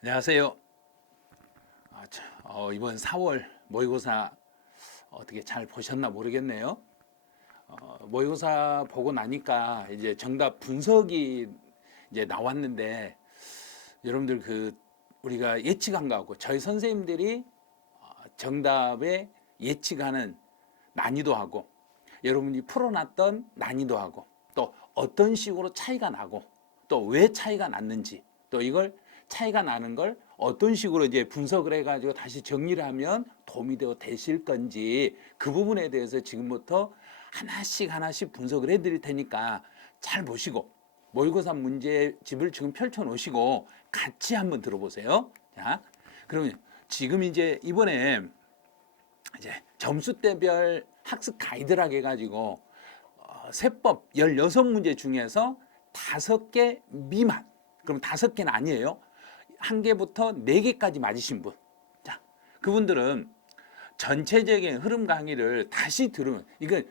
안녕하세요. 이번 4월 모의고사 어떻게 잘 보셨나 모르겠네요. 모의고사 보고 나니까 이제 정답 분석이 이제 나왔는데 여러분들 우리가 예측한 거하고 저희 선생님들이 정답에 예측하는 난이도하고 여러분이 풀어놨던 난이도하고 또 어떤 식으로 차이가 나고 또 왜 차이가 났는지 또 이걸 차이가 나는 걸 어떤 식으로 이제 분석을 해가지고 다시 정리를 하면 도움이 되실 건지 그 부분에 대해서 지금부터 하나씩 분석을 해드릴 테니까 잘 보시고 모의고사 문제집을 지금 펼쳐 놓으시고 같이 한번 들어보세요. 자, 그러면 지금 이제 이번에 이제 점수대별 학습 가이드라고 해가지고 세법 16문제 중에서 5개 미만, 그럼 5개는 아니에요. 1개부터 4개까지 맞으신 분. 자, 그분들은 전체적인 흐름 강의를 다시 들으면, 이건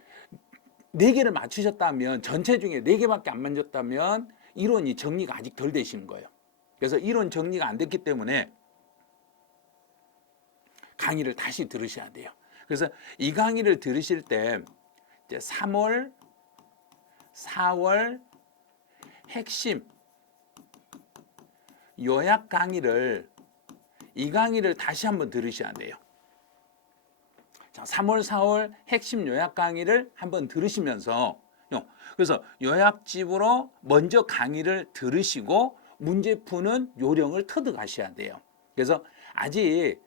4개를 맞추셨다면, 전체 중에 4개밖에 안 맞췄다면, 이론이 정리가 아직 덜 되시는 거예요. 그래서 이론 정리가 안 됐기 때문에 강의를 다시 들으셔야 돼요. 그래서 이 강의를 들으실 때, 이제 3월, 4월 핵심 요약 강의를 이 강의를 다시 한번 들으셔야 돼요. 자, 3월, 4월 핵심 요약 강의를 한번 들으시면서 그래서 요약집으로 먼저 강의를 들으시고 문제 푸는 요령을 터득하셔야 돼요. 그래서 아직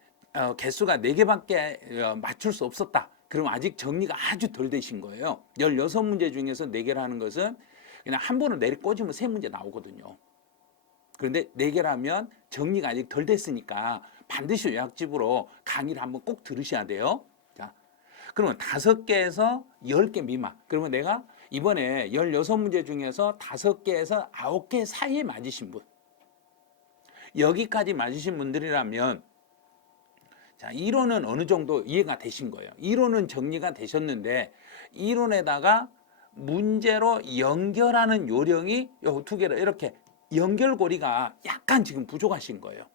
개수가 4개밖에 맞출 수 없었다. 그럼 아직 정리가 아주 덜 되신 거예요. 16문제 중에서 4개라는 것은 그냥 한 번을 내리꽂으면 3문제 나오거든요. 그런데 4개라면 정리가 아직 덜 됐으니까 반드시 요약집으로 강의를 한번 꼭 들으셔야 돼요. 자, 그러면 5개에서 10개 미만. 그러면 내가 이번에 16문제 중에서 5개에서 9개 사이에 맞으신 분. 여기까지 맞으신 분들이라면 자, 이론은 어느 정도 이해가 되신 거예요. 이론은 정리가 되셨는데 이론에다가 문제로 연결하는 요령이 이 2개를 이렇게 연결고리가 약간 지금 부족하신 거예요.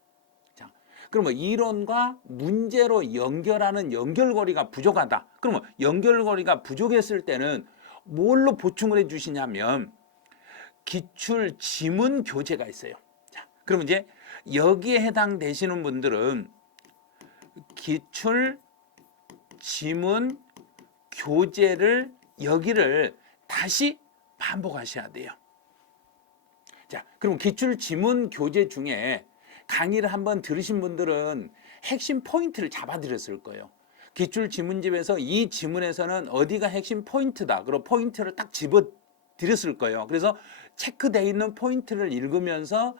자, 그러면 이론과 문제로 연결하는 연결고리가 부족하다. 그러면 연결고리가 부족했을 때는 뭘로 보충을 해 주시냐면 기출 지문 교재가 있어요. 자, 그러면 이제 여기에 해당되시는 분들은 기출 지문 교재를 여기를 다시 반복하셔야 돼요. 자, 그럼 기출 지문 교재 중에 강의를 한번 들으신 분들은 핵심 포인트를 잡아드렸을 거예요. 기출 지문집에서 이 지문에서는 어디가 핵심 포인트다. 그리고 포인트를 딱 집어드렸을 거예요. 그래서 체크되어 있는 포인트를 읽으면서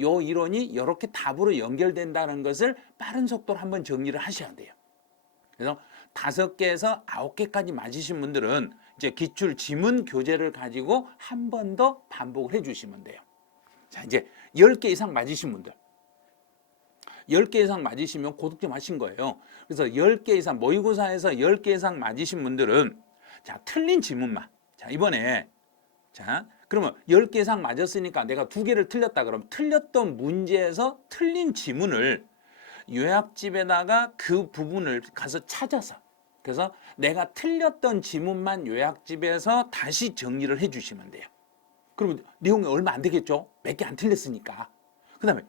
요 이론이 이렇게 답으로 연결된다는 것을 빠른 속도로 한번 정리를 하셔야 돼요. 그래서 5개에서 9개까지 맞으신 분들은 이제 기출 지문 교재를 가지고 한 번 더 반복을 해 주시면 돼요. 자, 이제 10개 이상 맞으신 분들. 10개 이상 맞으시면 고득점 하신 거예요. 그래서 10개 이상, 모의고사에서 10개 이상 맞으신 분들은 자, 틀린 지문만. 자, 이번에 자, 그러면 10개 이상 맞았으니까 내가 2개를 틀렸다 그러면 틀렸던 문제에서 틀린 지문을 요약집에다가 그 부분을 가서 찾아서 그래서 내가 틀렸던 지문만 요약집에서 다시 정리를 해 주시면 돼요. 그러면 내용이 얼마 안 되겠죠? 몇 개 안 틀렸으니까. 그 다음에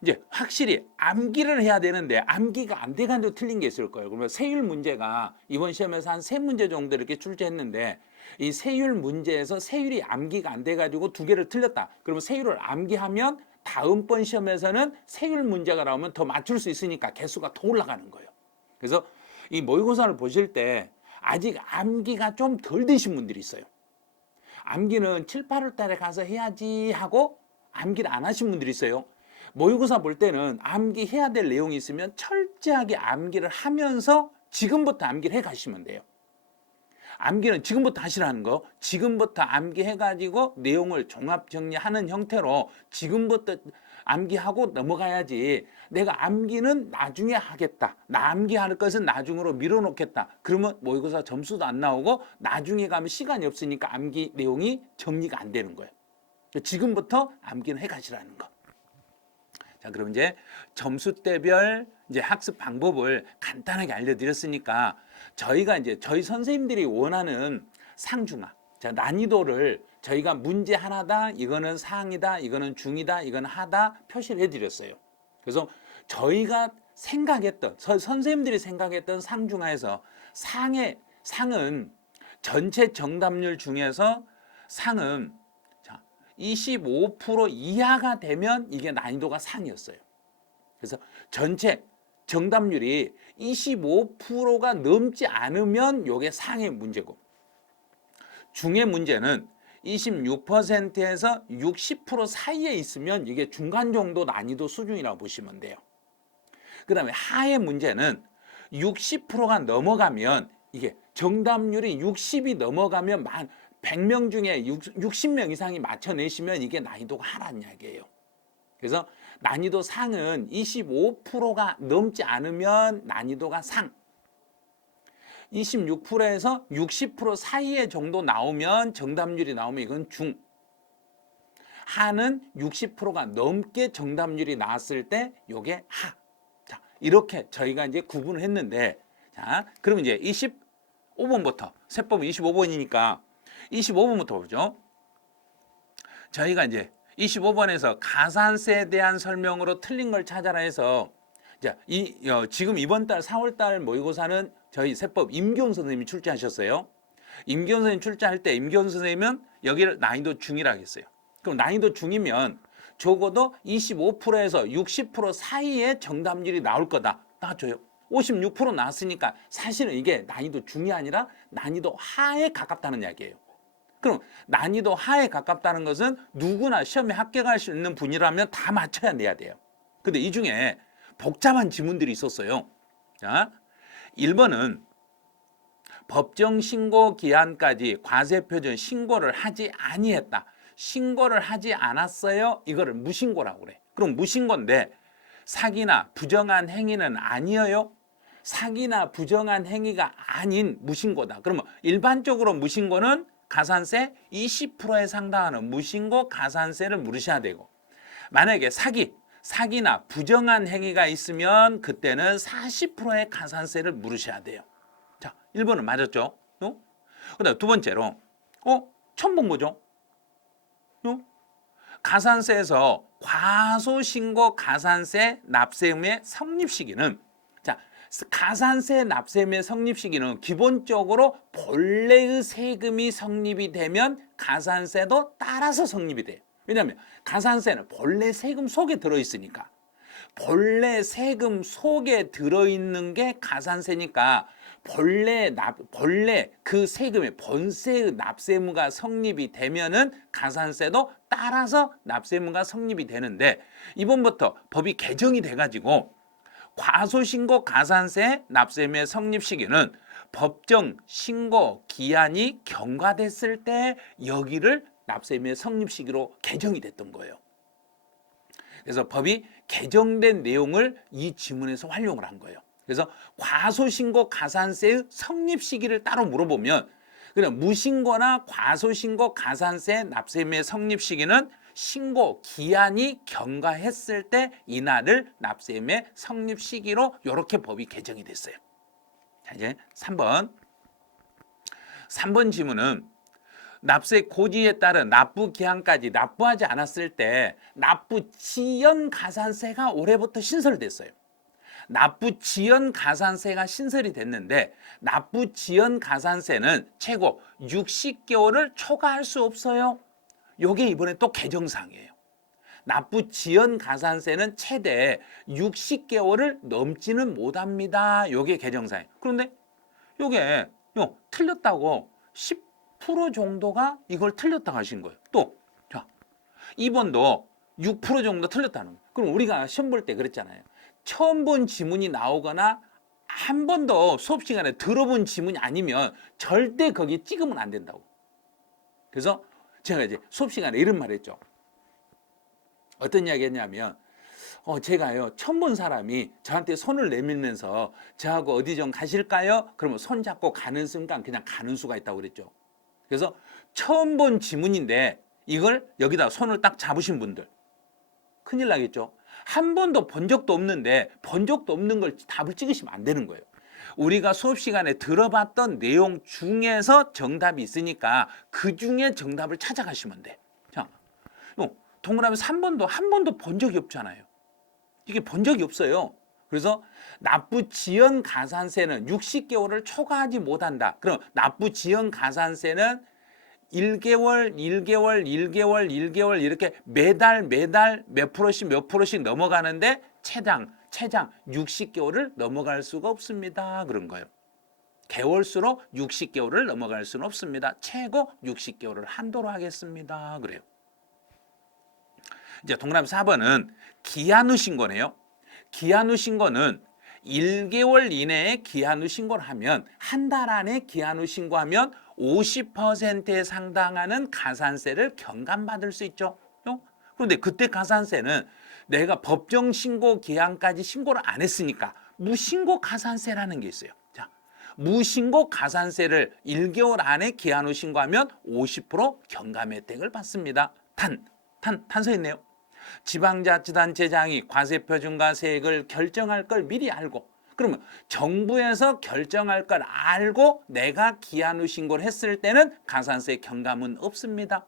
이제 확실히 암기를 해야 되는데 암기가 안 돼가지고 틀린 게 있을 거예요. 그러면 세율 문제가 이번 시험에서 한 3문제 정도 이렇게 출제했는데 이 세율 문제에서 세율이 암기가 안 돼가지고 2개를 틀렸다. 그러면 세율을 암기하면 다음번 시험에서는 세율 문제가 나오면 더 맞출 수 있으니까 개수가 더 올라가는 거예요. 그래서 이 모의고사를 보실 때 아직 암기가 좀 덜 되신 분들이 있어요. 암기는 7, 8월 달에 가서 해야지 하고 암기를 안 하신 분들이 있어요. 모의고사 볼 때는 암기해야 될 내용이 있으면 철저하게 암기를 하면서 지금부터 암기를 해 가시면 돼요. 암기는 지금부터 하시라는 거. 지금부터 암기해가지고 내용을 종합 정리하는 형태로 지금부터 암기하고 넘어가야지 내가 암기는 나중에 하겠다. 나 암기할 것은 나중으로 밀어놓겠다. 그러면 모의고사 점수도 안 나오고 나중에 가면 시간이 없으니까 암기 내용이 정리가 안 되는 거예요. 지금부터 암기는 해가시라는 거. 자, 그럼 이제 점수대별 이제 학습 방법을 간단하게 알려드렸으니까 저희가 이제 저희 선생님들이 원하는 상중하, 자, 난이도를 저희가 문제 하나다, 이거는 상이다, 이거는 중이다, 이거는 하다 표시를 해드렸어요. 그래서 저희가 생각했던, 선생님들이 생각했던 상중하에서 상은 전체 정답률 중에서 상은 25% 이하가 되면 이게 난이도가 상이었어요. 그래서 전체 정답률이 25%가 넘지 않으면 이게 상의 문제고, 중의 문제는 26%에서 60% 사이에 있으면 이게 중간 정도 난이도 수준이라고 보시면 돼요. 그 다음에 하의 문제는 60%가 넘어가면, 이게 정답률이 60이 넘어가면 100명 중에 60명 이상이 맞춰내시면 이게 난이도가 하라는 이야기예요. 그래서 난이도 상은 25%가 넘지 않으면 난이도가 상, 26%에서 60% 사이에 정도 나오면, 정답률이 나오면 이건 중, 하는 60%가 넘게 정답률이 나왔을 때 이게 하. 자, 이렇게 저희가 이제 구분을 했는데, 자, 그럼 이제 25번부터, 세법은 25번이니까 25번부터 보죠. 저희가 이제 25번에서 가산세에 대한 설명으로 틀린 걸 찾아라 해서, 자, 지금 이번 달 4월 달 모의고사는 저희 세법 임기훈 선생님이 출제하셨어요. 임기훈 선생님 출제할 때 임기훈 선생님은 여기를 난이도 중이라고 했어요. 그럼 난이도 중이면 적어도 25%에서 60% 사이에 정답률이 나올 거다. 나왔죠. 56% 나왔으니까 사실은 이게 난이도 중이 아니라 난이도 하에 가깝다는 이야기예요. 그럼 난이도 하에 가깝다는 것은 누구나 시험에 합격할 수 있는 분이라면 다 맞춰야 내야 돼요. 근데 이 중에 복잡한 지문들이 있었어요. 자, 1번은 법정 신고 기한까지 과세표준 신고를 하지 아니했다. 신고를 하지 않았어요. 이거를 무신고라고 그래. 그럼 무신고인데 사기나 부정한 행위는 아니에요. 사기나 부정한 행위가 아닌 무신고다. 그러면 일반적으로 무신고는 가산세 20%에 상당하는 무신고 가산세를 물으셔야 되고, 만약에 사기나 부정한 행위가 있으면 그때는 40%의 가산세를 물으셔야 돼요. 자, 1번은 맞았죠? 그다음 두 번째로 처음 본 거죠? 가산세에서 과소신고 가산세 납세 의무의 성립 시기는, 자, 가산세 납세 의무의 성립 시기는 기본적으로 본래의 세금이 성립이 되면 가산세도 따라서 성립이 돼요. 왜냐하면 가산세는 본래 세금 속에 들어있으니까, 본래 세금 속에 들어있는 게 가산세니까 본래 그 세금의 본세의 납세 의무가 성립이 되면은 가산세도 따라서 납세 의무가 성립이 되는데, 이번부터 법이 개정이 돼가지고 과소신고 가산세 납세 의무의 성립 시기는 법정 신고 기한이 경과됐을 때 여기를 납세 의무의 성립 시기로 개정이 됐던 거예요. 그래서 법이 개정된 내용을 이 지문에서 활용을 한 거예요. 그래서 과소신고 가산세의 성립 시기를 따로 물어보면, 그냥 무신고나 과소신고 가산세 납세 의무의 성립 시기는 신고 기한이 경과했을 때 이날을 납세 의무의 성립 시기로 이렇게 법이 개정이 됐어요. 자, 이제 3번 지문은 납세 고지에 따른 납부 기한까지 납부하지 않았을 때 납부 지연 가산세가 올해부터 신설됐어요. 납부 지연 가산세가 신설이 됐는데, 납부 지연 가산세는 최고 60개월을 초과할 수 없어요. 요게 이번에 또 개정사항이에요. 납부 지연 가산세는 최대 60개월을 넘지는 못합니다. 요게 개정사항이에요. 그런데 요게 틀렸다고 10% 정도가 이걸 틀렸다고 하신 거예요. 또 자, 2번도 6% 정도 틀렸다는 거예요. 그럼 우리가 시험 볼 때 그랬잖아요. 처음 본 지문이 나오거나 한 번도 수업 시간에 들어본 지문이 아니면 절대 거기 찍으면 안 된다고. 그래서 제가 이제 수업 시간에 이런 말 했죠. 어떤 이야기 했냐면, 제가요, 처음 본 사람이 저한테 손을 내밀면서 저하고 어디 좀 가실까요? 그러면 손 잡고 가는 순간 그냥 가는 수가 있다고 그랬죠. 그래서 처음 본 지문인데 이걸 여기다 손을 딱 잡으신 분들 큰일 나겠죠. 한 번도 본 적도 없는데 본 적도 없는 걸 답을 찍으시면 안 되는 거예요. 우리가 수업 시간에 들어봤던 내용 중에서 정답이 있으니까 그 중에 정답을 찾아가시면 돼. 자, 동그라미 3번도 한 번도 본 적이 없잖아요. 이게 본 적이 없어요. 그래서 납부지연 가산세는 60개월을 초과하지 못한다. 그럼 납부지연 가산세는 1개월, 1개월, 1개월, 1개월 이렇게 매달 몇 프로씩 넘어가는데 최장 60개월을 넘어갈 수가 없습니다. 그런 거예요. 개월수로 60개월을 넘어갈 수는 없습니다. 최고 60개월을 한도로 하겠습니다. 그래요. 이제 동그라미 4번은 기한 후 신고네요. 기한 후 신고는 1개월 이내에 기한 후 신고를 하면 한 달 안에 기한 후 신고하면 50%에 상당하는 가산세를 경감받을 수 있죠. 그런데 그때 가산세는 내가 법정 신고 기한까지 신고를 안 했으니까 무신고 가산세라는 게 있어요. 자, 무신고 가산세를 1개월 안에 기한 후 신고하면 50% 경감 혜택을 받습니다. 탄서 있네요. 지방자치단체장이 과세표준과세액을 결정할 걸 미리 알고, 그러면 정부에서 결정할 걸 알고 내가 기한 후 신고를 했을 때는 가산세 경감은 없습니다.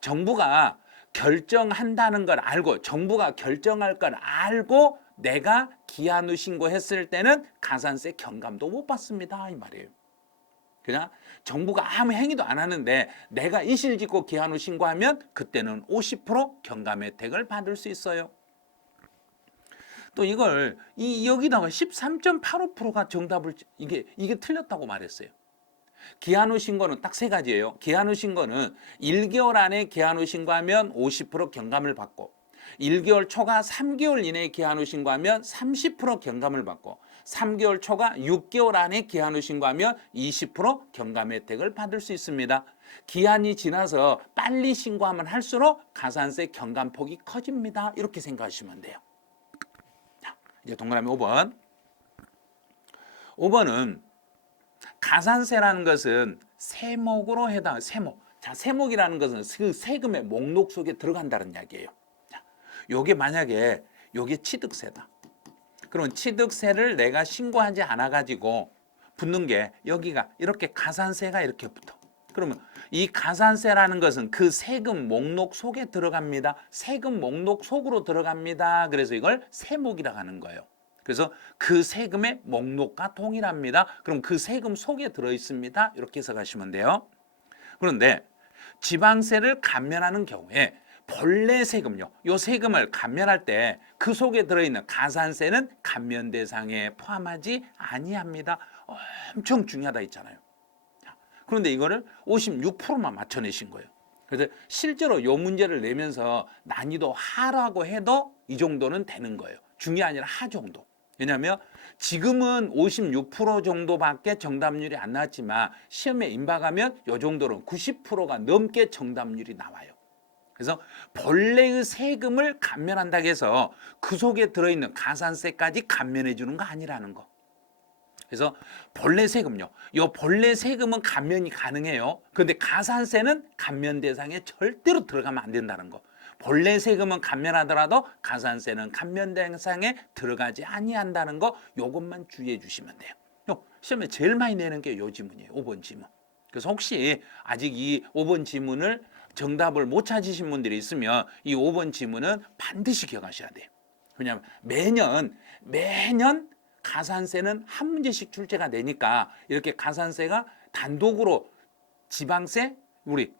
정부가 결정한다는 걸 알고, 정부가 결정할 걸 알고 내가 기한 후 신고했을 때는 가산세 경감도 못 받습니다. 이 말이에요. 그냥 정부가 아무 행위도 안 하는데 내가 이실 짓고 기한 후 신고하면 그때는 50% 경감 혜택을 받을 수 있어요. 또 이걸 여기다가 13.85%가 정답을 이게 틀렸다고 말했어요. 기한 후 신고는 딱 세 가지예요. 기한 후 신고는 1개월 안에 기한 후 신고하면 50% 경감을 받고, 1개월 초과 3개월 이내에 기한 후 신고하면 30% 경감을 받고, 3개월 초과 6개월 안에 기한 후 신고하면 20% 경감 혜택을 받을 수 있습니다. 기한이 지나서 빨리 신고하면 할수록 가산세 경감폭이 커집니다. 이렇게 생각하시면 돼요. 자, 이제 동그라미 5번. 5번은 가산세라는 것은 세목으로 해당, 세목. 자, 세목이라는 것은 그 세금의 목록 속에 들어간다는 이야기예요. 자, 요게 만약에 요게 취득세다. 그러면 취득세를 내가 신고하지 않아 가지고 붙는 게 여기가 이렇게 가산세가 이렇게 붙어. 그러면 이 가산세라는 것은 그 세금 목록 속에 들어갑니다. 세금 목록 속으로 들어갑니다. 그래서 이걸 세목이라고 하는 거예요. 그래서 그 세금의 목록과 동일합니다. 그럼 그 세금 속에 들어있습니다. 이렇게 해석하시면 돼요. 그런데 지방세를 감면하는 경우에 본래 세금요, 이 세금을 감면할 때 그 속에 들어있는 가산세는 감면 대상에 포함하지 아니합니다. 엄청 중요하다 했잖아요. 그런데 이거를 56%만 맞춰내신 거예요. 그래서 실제로 이 문제를 내면서 난이도 하라고 해도 이 정도는 되는 거예요. 중이 아니라 하 정도. 왜냐하면 지금은 56% 정도밖에 정답률이 안 나왔지만 시험에 임박하면 이 정도로 90%가 넘게 정답률이 나와요. 그래서 본래의 세금을 감면한다고 해서 그 속에 들어있는 가산세까지 감면해 주는 거 아니라는 거. 그래서 본래 세금요. 이 본래 세금은 감면이 가능해요. 그런데 가산세는 감면 대상에 절대로 들어가면 안 된다는 거. 본래 세금은 감면하더라도 가산세는 감면 대상에 들어가지 아니한다는 거, 요것만 주의해 주시면 돼요. 시험에 제일 많이 내는 게 요 지문이에요. 5번 지문. 그래서 혹시 아직 이 5번 지문을 정답을 못 찾으신 분들이 있으면 이 5번 지문은 반드시 기억하셔야 돼요. 왜냐하면 매년 가산세는 한 문제씩 출제가 되니까 이렇게 가산세가 단독으로 우리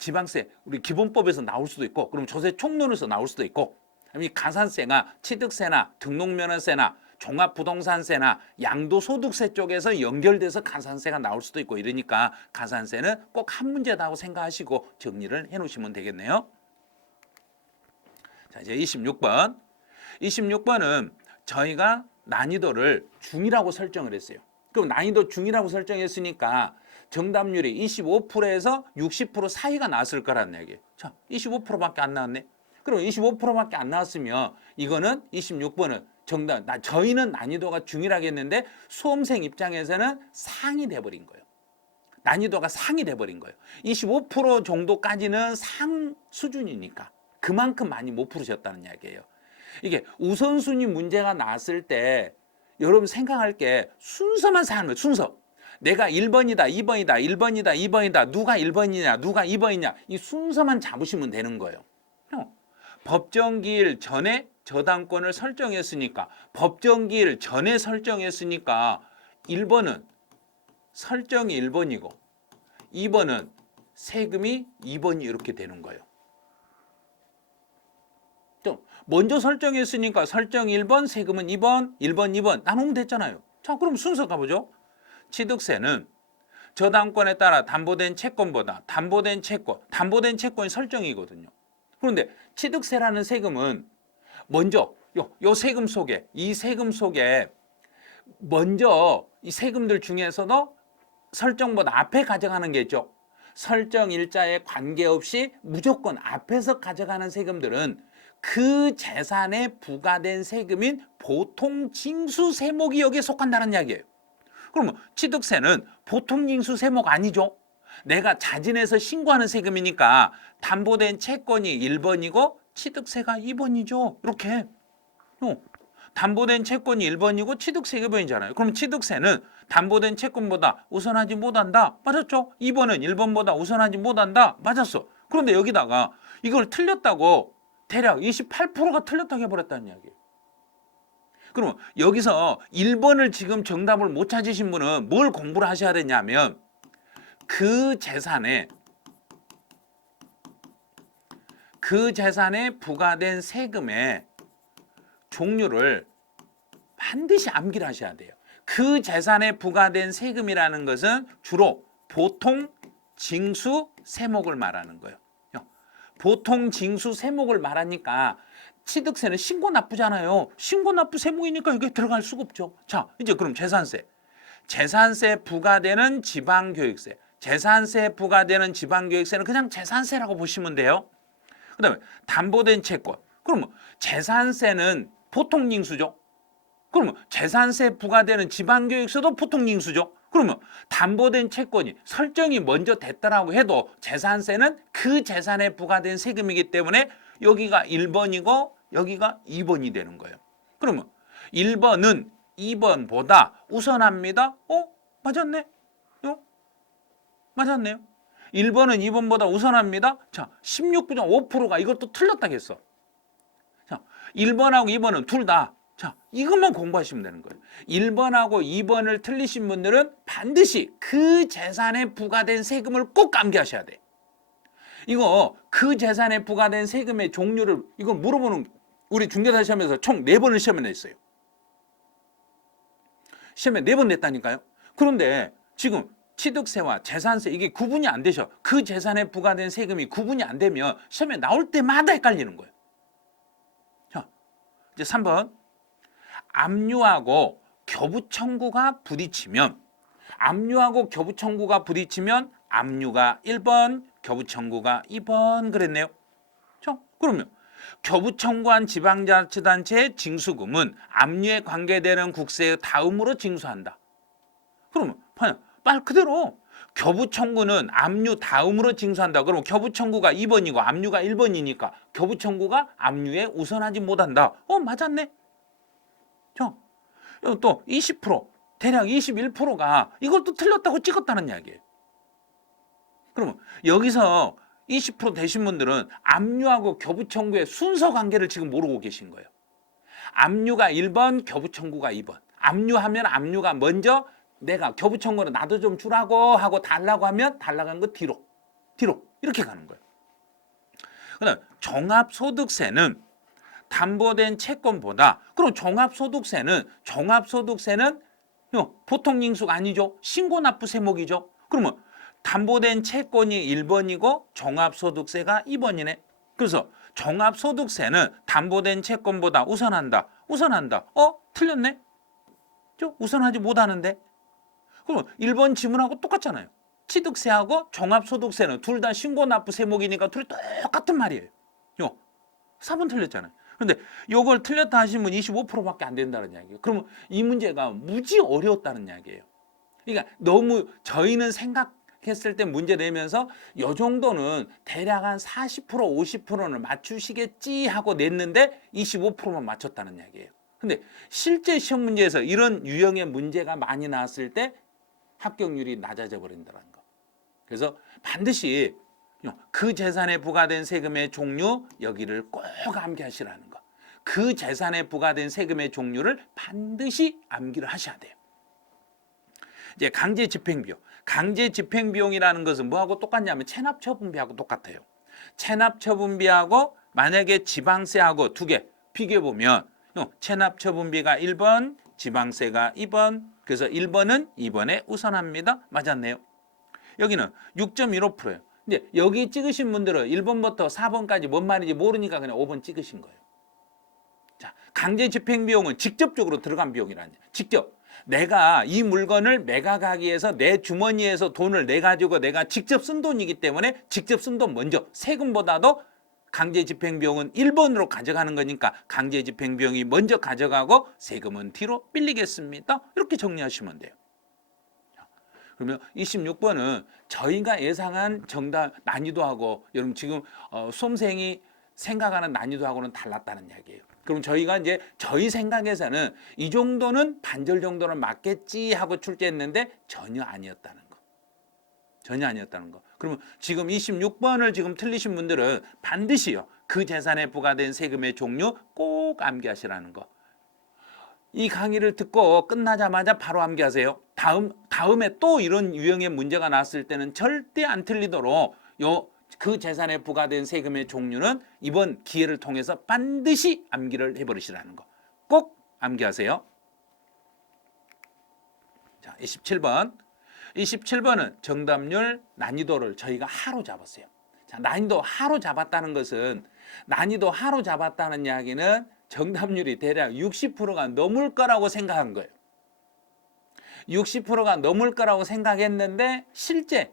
기본법에서 나올 수도 있고, 그럼 조세 총론에서 나올 수도 있고, 이 가산세가 취득세나 등록면허세나 종합부동산세나 양도소득세 쪽에서 연결돼서 가산세가 나올 수도 있고 이러니까 가산세는 꼭 한 문제다고 생각하시고 정리를 해놓으시면 되겠네요. 자, 이제 26번. 26번은 저희가 난이도를 중이라고 설정을 했어요. 그럼 난이도 중이라고 설정했으니까 정답률이 25%에서 60% 사이가 나왔을 거라는 얘기예요. 자, 25%밖에 안 나왔네. 그럼 25%밖에 안 나왔으면 이거는 26번은 정답, 저희는 난이도가 중이라고 했는데 수험생 입장에서는 상이 돼버린 거예요. 난이도가 상이 돼버린 거예요. 25% 정도까지는 상 수준이니까 그만큼 많이 못 풀으셨다는 이야기예요. 이게 우선순위 문제가 나왔을 때 여러분 생각할 게 순서만 사는 거예요. 순서. 내가 1번이다, 2번이다, 1번이다, 2번이다. 누가 1번이냐, 누가 2번이냐. 이 순서만 잡으시면 되는 거예요. 법정기일 전에 저당권을 설정했으니까 법정기일 전에 설정했으니까 1번은 설정이 1번이고 2번은 세금이 2번이 이렇게 되는 거예요. 먼저 설정했으니까 설정 1번, 세금은 2번, 1번, 2번 나누면 됐잖아요. 자, 그럼 순서 가보죠. 취득세는 저당권에 따라 담보된 채권보다 담보된 채권이 설정이거든요. 그런데 취득세라는 세금은 먼저 요 세금 속에 이 세금 속에 먼저 이 세금들 중에서도 설정보다 앞에 가져가는 게 있죠. 설정 일자에 관계없이 무조건 앞에서 가져가는 세금들은 그 재산에 부과된 세금인 보통징수세목이 여기에 속한다는 이야기예요. 그러면 취득세는 보통징수세목 아니죠. 내가 자진해서 신고하는 세금이니까 담보된 채권이 1번이고 취득세가 2번이죠. 이렇게. 담보된 채권이 1번이고 취득세가 2번이잖아요. 그럼 취득세는 담보된 채권보다 우선하지 못한다. 맞았죠? 2번은 1번보다 우선하지 못한다. 맞았어. 그런데 여기다가 이걸 틀렸다고 대략 28%가 틀렸다고 해버렸다는 이야기예요. 그러면 여기서 1번을 지금 정답을 못 찾으신 분은 뭘 공부를 하셔야 되냐면 그 재산에 부과된 세금의 종류를 반드시 암기를 하셔야 돼요. 그 재산에 부과된 세금이라는 것은 주로 보통 징수 세목을 말하는 거예요. 보통 징수 세목을 말하니까 취득세는 신고납부잖아요. 신고납부 세목이니까 이게 들어갈 수가 없죠. 자, 이제 그럼 재산세 부과되는 지방교육세. 재산세 부과되는 지방교육세는 그냥 재산세라고 보시면 돼요. 그 다음에 담보된 채권. 그러면 재산세는 보통징수죠. 그러면 재산세 부과되는 지방교육세도 보통징수죠. 그러면 담보된 채권이 설정이 먼저 됐더라고 해도 재산세는 그 재산에 부과된 세금이기 때문에 여기가 1번이고 여기가 2번이 되는 거예요. 그러면 1번은 2번보다 우선합니다. 맞았네. 맞았네요. 1번은 2번보다 우선합니다. 자, 16.5%가 이것도 틀렸다겠어. 자, 1번하고 2번은 둘 다. 자, 이것만 공부하시면 되는 거예요. 1번하고 2번을 틀리신 분들은 반드시 그 재산에 부과된 세금을 꼭 암기하셔야 돼. 이거 그 재산에 부과된 세금의 종류를 이거 물어보는 우리 중개사 시험에서 총 4번을 시험에 냈어요. 시험에 4번 냈다니까요. 그런데 지금 취득세와 재산세 이게 구분이 안 되셔. 그 재산에 부과된 세금이 구분이 안 되면 시험에 나올 때마다 헷갈리는 거예요. 자, 이제 3번. 압류하고 교부 청구가 부딪히면 압류가 1번, 교부 청구가 2번 그랬네요. 자, 그러면 교부 청구한 지방자치단체의 징수금은 압류에 관계되는 국세의 다음으로 징수한다. 그러면 말 그대로 교부 청구는 압류 다음으로 징수한다. 그러면 교부 청구가 2번이고 압류가 1번이니까 교부 청구가 압류에 우선하지 못한다. 맞았네. 자, 또 20%, 대략 21%가 이걸 또 틀렸다고 찍었다는 이야기예요. 그러면 여기서 20% 되신 분들은 압류하고 교부 청구의 순서 관계를 지금 모르고 계신 거예요. 압류가 1번, 교부 청구가 2번. 압류하면 압류가 먼저 내가 교부 청구는 나도 좀 주라고 하고 달라고 하면 달라고 하는 거 뒤로 이렇게 가는 거예요. 그다음 종합소득세는 담보된 채권보다 그럼 종합소득세는 보통징수가 아니죠. 신고납부 세목이죠. 그러면 담보된 채권이 1번이고 종합소득세가 2번이네. 그래서 종합소득세는 담보된 채권보다 우선한다. 틀렸네. 우선하지 못하는데. 그럼 1번 지문하고 똑같잖아요. 취득세하고 종합소득세는 둘 다 신고납부 세목이니까 둘이 똑같은 말이에요. 4번 틀렸잖아요. 그런데 이걸 틀렸다 하신 분 25%밖에 안 된다는 이야기예요. 그러면 이 문제가 무지 어려웠다는 이야기예요. 그러니까 너무 저희는 했을 때 문제 내면서 요 정도는 대략 한 40% 50%는 맞추시겠지 하고 냈는데 25%만 맞췄다는 이야기예요. 근데 실제 시험 문제에서 이런 유형의 문제가 많이 나왔을 때 합격률이 낮아져 버린다는 거. 그래서 반드시 그 재산에 부과된 세금의 종류 여기를 꼭 암기하시라는 거. 그 재산에 부과된 세금의 종류를 반드시 암기를 하셔야 돼요. 이제 강제 집행비용. 강제 집행비용이라는 것은 뭐하고 똑같냐면 체납처분비하고 똑같아요. 체납처분비하고 만약에 지방세하고 두 개 비교해 보면 체납처분비가 1번, 지방세가 2번. 그래서 1번은 2번에 우선합니다. 맞았네요. 여기는 6.15%예요. 근데 여기 찍으신 분들은 1번부터 4번까지 뭔 말인지 모르니까 그냥 5번 찍으신 거예요. 자, 강제 집행비용은 직접적으로 들어간 비용이라는 거예요. 직접 내가 이 물건을 매각하기 위해서 내 주머니에서 돈을 내 가지고 내가 직접 쓴 돈이기 때문에 직접 쓴 돈 먼저 세금보다도 강제 집행비용은 1번으로 가져가는 거니까 강제 집행비용이 먼저 가져가고 세금은 뒤로 빌리겠습니다. 이렇게 정리하시면 돼요. 그러면 26번은 저희가 예상한 정답 난이도하고 여러분 지금 수험생이 생각하는 난이도하고는 달랐다는 이야기예요. 그럼 저희가 이제 저희 생각에서는 이 정도는 반절 정도는 맞겠지 하고 출제했는데 전혀 아니었다는 거. 전혀 아니었다는 거. 그러면 지금 26번을 지금 틀리신 분들은 반드시요. 그 재산에 부과된 세금의 종류 꼭 암기하시라는 거. 이 강의를 듣고 끝나자마자 바로 암기하세요. 다음에 또 이런 유형의 문제가 나왔을 때는 절대 안 틀리도록 그 재산에 부과된 세금의 종류는 이번 기회를 통해서 반드시 암기를 해버리시라는 거. 꼭 암기하세요. 자, 27번. 27번은 정답률 난이도를 저희가 하로 잡았어요. 자, 난이도 하로 잡았다는 것은 난이도 하로 잡았다는 이야기는 정답률이 대략 60%가 넘을 거라고 생각한 거예요. 60%가 넘을 거라고 생각했는데 실제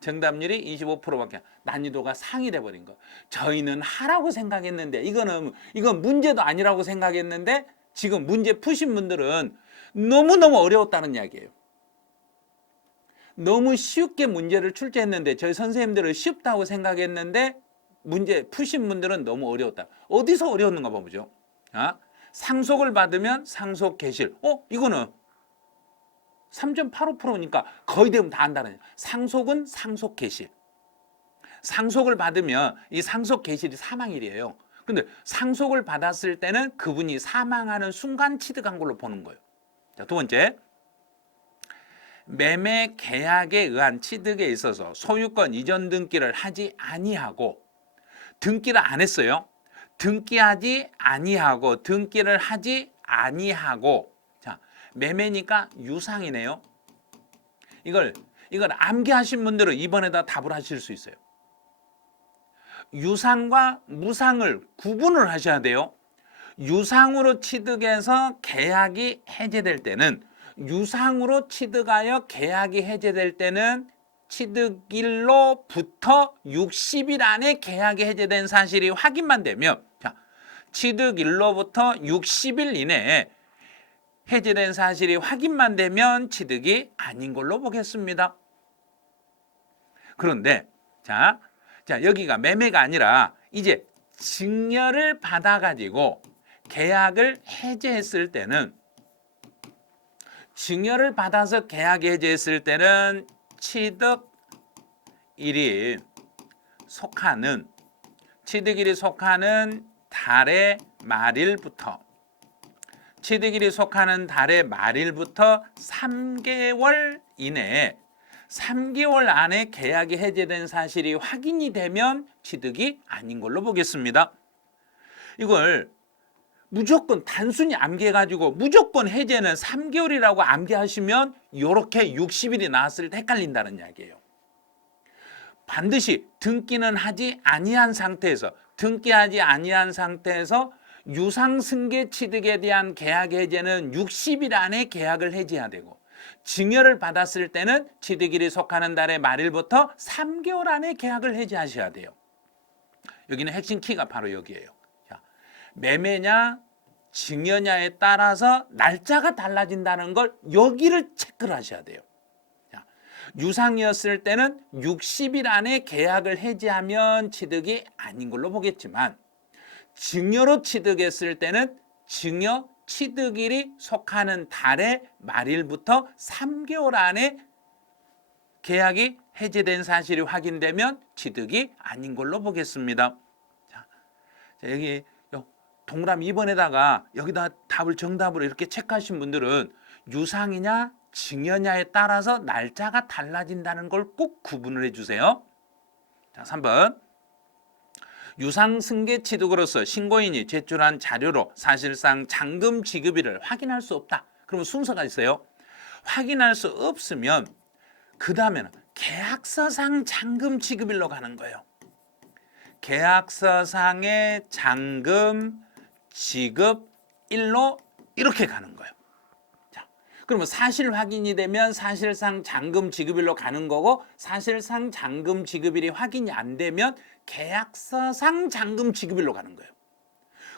정답률이 25%밖에 난이도가 상이 돼버린 거. 저희는 하라고 생각했는데 이건 문제도 아니라고 생각했는데 지금 문제 푸신 분들은 너무너무 어려웠다는 이야기예요. 너무 쉽게 문제를 출제했는데 저희 선생님들은 쉽다고 생각했는데 문제 푸신 분들은 너무 어려웠다. 어디서 어려웠는가 보죠. 상속을 받으면 상속 개실. 이거는 3.85%니까 거의 대부분 다 안다는. 상속은 상속 개실. 상속을 받으면 이 상속 개실이 사망일이에요. 근데 상속을 받았을 때는 그분이 사망하는 순간 취득한 걸로 보는 거예요. 자, 두 번째. 매매 계약에 의한 취득에 있어서 소유권 이전 등기를 하지 아니하고 등기를 안 했어요. 등기를 하지 아니하고 자, 매매니까 유상이네요. 이걸 암기하신 분들은 이번에다 답을 하실 수 있어요. 유상과 무상을 구분을 하셔야 돼요. 유상으로 취득해서 계약이 해제될 때는 유상으로 취득하여 계약이 해제될 때는 취득일로부터 60일 안에 계약이 해제된 사실이 확인만 되면 자, 취득일로부터 60일 이내에 해제된 사실이 확인만 되면 취득이 아닌 걸로 보겠습니다. 그런데 자 여기가 매매가 아니라 이제 증여를 받아가지고 계약을 해제했을 때는 증여를 받아서 계약 해제했을 때는 취득일이 속하는 달의 말일부터 3개월 이내에 3개월 안에 계약이 해제된 사실이 확인이 되면 취득이 아닌 걸로 보겠습니다. 이걸 무조건 단순히 암기해가지고 무조건 해제는 3개월이라고 암기하시면 이렇게 60일이 나왔을 때 헷갈린다는 이야기예요. 반드시 등기는 하지 아니한 상태에서 유상승계 취득에 대한 계약 해제는 60일 안에 계약을 해제해야 되고 증여를 받았을 때는 취득일이 속하는 달의 말일부터 3개월 안에 계약을 해제하셔야 돼요. 여기는 핵심 키가 바로 여기예요. 매매냐 증여냐에 따라서 날짜가 달라진다는 걸 여기를 체크를 하셔야 돼요. 유상이었을 때는 60일 안에 계약을 해지하면 취득이 아닌 걸로 보겠지만 증여로 취득했을 때는 증여 취득일이 속하는 달의 말일부터 3개월 안에 계약이 해지된 사실이 확인되면 취득이 아닌 걸로 보겠습니다. 자, 여기 동그라미 2번에다가 여기다 답을 정답으로 이렇게 체크하신 분들은 유상이냐 증여냐에 따라서 날짜가 달라진다는 걸 꼭 구분을 해주세요. 자, 3번. 유상 승계 취득으로서 신고인이 제출한 자료로 사실상 잔금 지급일을 확인할 수 없다. 그러면 순서가 있어요. 확인할 수 없으면 그 다음에는 계약서상 잔금 지급일로 가는 거예요. 계약서상의 잔금 지급일로 이렇게 가는 거예요. 자, 그러면 사실 확인이 되면 사실상 잔금 지급일로 가는 거고 사실상 잔금 지급일이 확인이 안 되면 계약서상 잔금 지급일로 가는 거예요.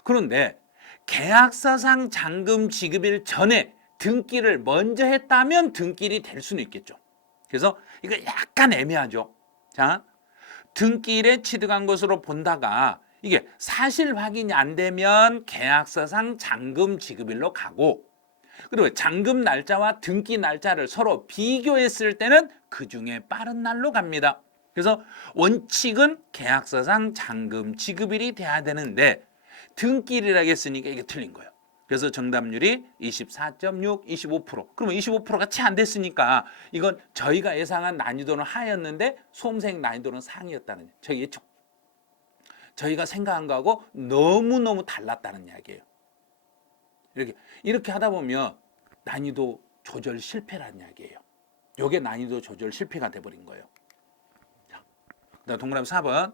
그런데 계약서상 잔금 지급일 전에 등기를 먼저 했다면 등기일이 될 수는 있겠죠. 그래서 이거 약간 애매하죠. 자, 등기일에 취득한 것으로 본다가 이게 사실 확인이 안 되면 계약서상 잔금 지급일로 가고 그리고 잔금 날짜와 등기 날짜를 서로 비교했을 때는 그 중에 빠른 날로 갑니다. 그래서 원칙은 계약서상 잔금 지급일이 돼야 되는데 등기일이라고 했으니까 이게 틀린 거예요. 그래서 정답률이 24.6, 25%. 그러면 25%가 채 안 됐으니까 이건 저희가 예상한 난이도는 하였는데 수험생 난이도는 상이었다는 저희 예측. 저희가 생각한 거하고 너무너무 달랐다는 이야기예요. 이렇게 하다 보면 난이도 조절 실패라는 이야기예요. 이게 난이도 조절 실패가 돼버린 거예요. 자, 그다음 동그라미 4번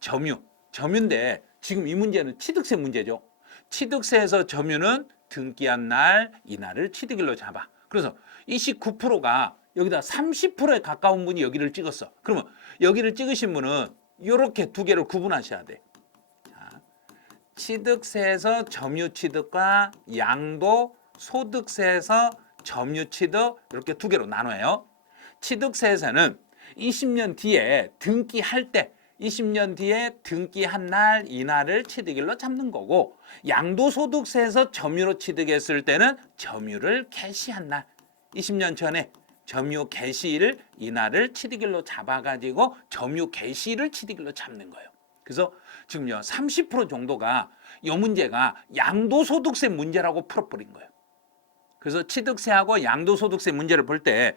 점유. 점유인데 지금 이 문제는 취득세 문제죠. 취득세에서 점유는 등기한 날, 이날을 취득일로 잡아. 그래서 29%가 여기다 30%에 가까운 분이 여기를 찍었어. 그러면 여기를 찍으신 분은 이렇게 두 개를 구분하셔야 돼. 자, 취득세에서 점유 취득과 양도 소득세에서 점유 취득 이렇게 두 개로 나눠요. 취득세에서는 20년 뒤에 등기할 때 20년 뒤에 등기한 날, 이날을 취득일로 잡는 거고 양도소득세에서 점유로 취득했을 때는 점유를 개시한 날, 20년 전에 점유 개시일, 이날을 취득일로 잡아가지고 점유 개시일을 취득일로 잡는 거예요. 그래서 지금요 30% 정도가 이 문제가 양도소득세 문제라고 풀어버린 거예요. 그래서 취득세하고 양도소득세 문제를 볼 때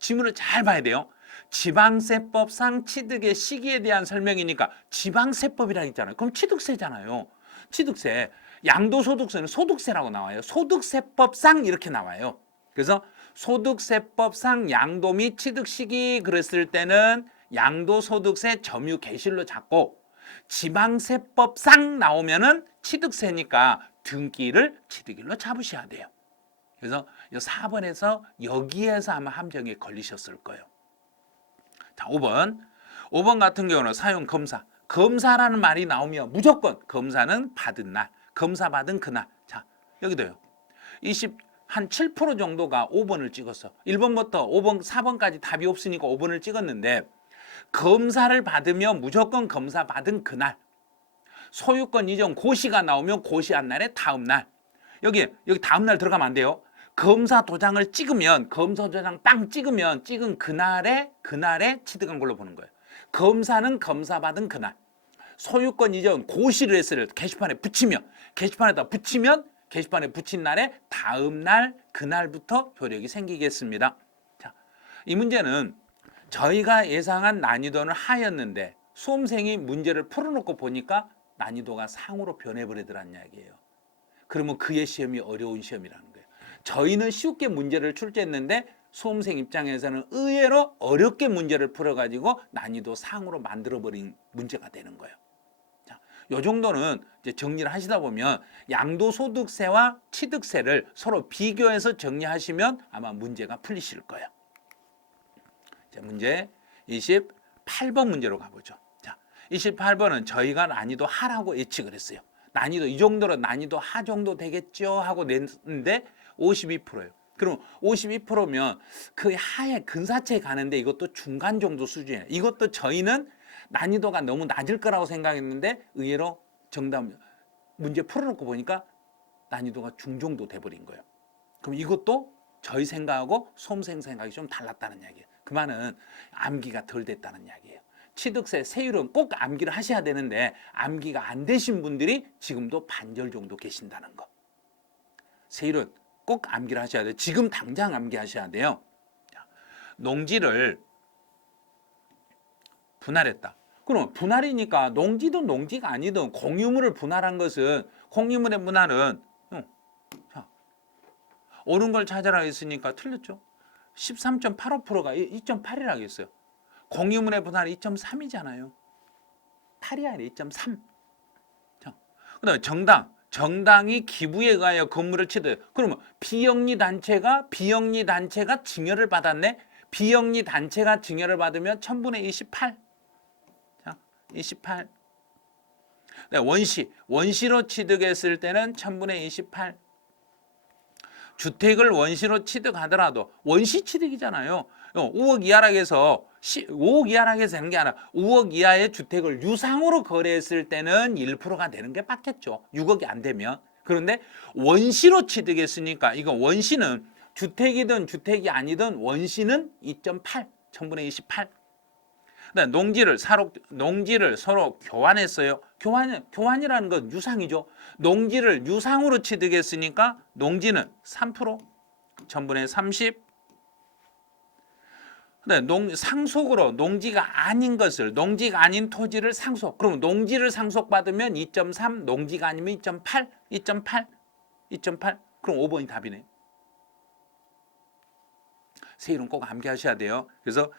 지문을 잘 봐야 돼요. 지방세법상 취득의 시기에 대한 설명이니까 지방세법이라고 있잖아요. 그럼 취득세잖아요. 취득세, 양도소득세는 소득세라고 나와요. 소득세법상 이렇게 나와요. 그래서 소득세법상 양도 및 취득 시기 그랬을 때는 양도소득세 점유 개시일로 잡고 지방세법상 나오면은 취득세니까 등기를 취득일로 잡으셔야 돼요. 그래서 4번에서 여기에서 아마 함정에 걸리셨을 거예요. 자, 5번 같은 경우는 사용 검사. 검사라는 말이 나오면 무조건 검사는 받은 날, 검사 받은 그날. 자, 여기도요. 한 7% 정도가 5번을 찍었어. 1번부터 5번, 4번까지 답이 없으니까 5번을 찍었는데 검사를 받으면 무조건 검사 받은 그날. 소유권 이전 고시가 나오면 고시한 날의 다음 날. 여기 다음 날 들어가면 안 돼요. 검사 도장을 찍으면 검사 도장 빵 찍으면 찍은 그날에 취득한 걸로 보는 거예요. 검사는 검사 받은 그날. 소유권 이전 고시를 했을 게시판에 붙이면 게시판에다 붙이면 게시판에 붙인 날에 다음 날 그날부터 효력이 생기겠습니다. 자, 이 문제는 저희가 예상한 난이도는 하였는데 수험생이 문제를 풀어놓고 보니까 난이도가 상으로 변해버리더란 이야기예요. 그러면 그의 시험이 어려운 시험이라는 거예요. 저희는 쉽게 문제를 출제했는데 수험생 입장에서는 의외로 어렵게 문제를 풀어가지고 난이도 상으로 만들어버린 문제가 되는 거예요. 자, 요 정도는 이제 정리를 하시다 보면 양도소득세와 취득세를 서로 비교해서 정리하시면 아마 문제가 풀리실 거예요. 자, 문제 28번 문제로 가보죠. 자, 28번은 저희가 난이도 하라고 예측을 했어요. 난이도 이 정도로 난이도 하 정도 되겠죠 하고 냈는데 52%예요. 그럼 52%면 그 하에 근사치에 가는데 이것도 중간 정도 수준이에요. 이것도 저희는 난이도가 너무 낮을 거라고 생각했는데 의외로 정답 문제 풀어놓고 보니까 난이도가 중정도 돼버린 거예요. 그럼 이것도 저희 생각하고 수험생 생각이 좀 달랐다는 이야기예요. 그 말은 암기가 덜 됐다는 이야기예요. 취득세 세율은 꼭 암기를 하셔야 되는데 암기가 안 되신 분들이 지금도 반절 정도 계신다는 거. 세율은 꼭 암기를 하셔야 돼요. 지금 당장 암기하셔야 돼요. 농지를 분할했다. 그럼 분할이니까 농지든 농지가 아니든 공유물을 분할한 것은 공유물의 분할은 옳은 걸 찾아라 했으니까 틀렸죠. 13.85%가 2.8이라고 했어요. 공유물의 분할이 2.3이잖아요. 8이 아니라 2.3. 그다음에 정당이 기부에 의하여 건물을 취득. 그러면 비영리 단체가 증여를 받았네. 비영리 단체가 증여를 받으면 1000분의 28. 자, 28. 원시로 취득했을 때는 1000분의 28. 주택을 원시로 취득하더라도 원시 취득이잖아요. 5억 이하라고 해서 5억 이하라고 해서 되는 게 아니라 5억 이하의 주택을 유상으로 거래했을 때는 1%가 되는 게 맞겠죠. 6억이 안 되면. 그런데 원시로 취득했으니까 이거 원시는 주택이든 주택이 아니든 원시는 2.8, 1000분의 28. 농지를 서로 교환했어요. 교환이라는 건 유상이죠. 농지를 유상으로 취득했으니까 농지는 3%, 1000분의 30. 상속으로 농지가 아닌 토지를 상속. 그럼 농지를 상속받으면 2.3, 농지가 아니면 2.8, 2.8, 2.8. 그럼 5번이 답이네요. 세율은 꼭 암기하셔야 돼요. 그래서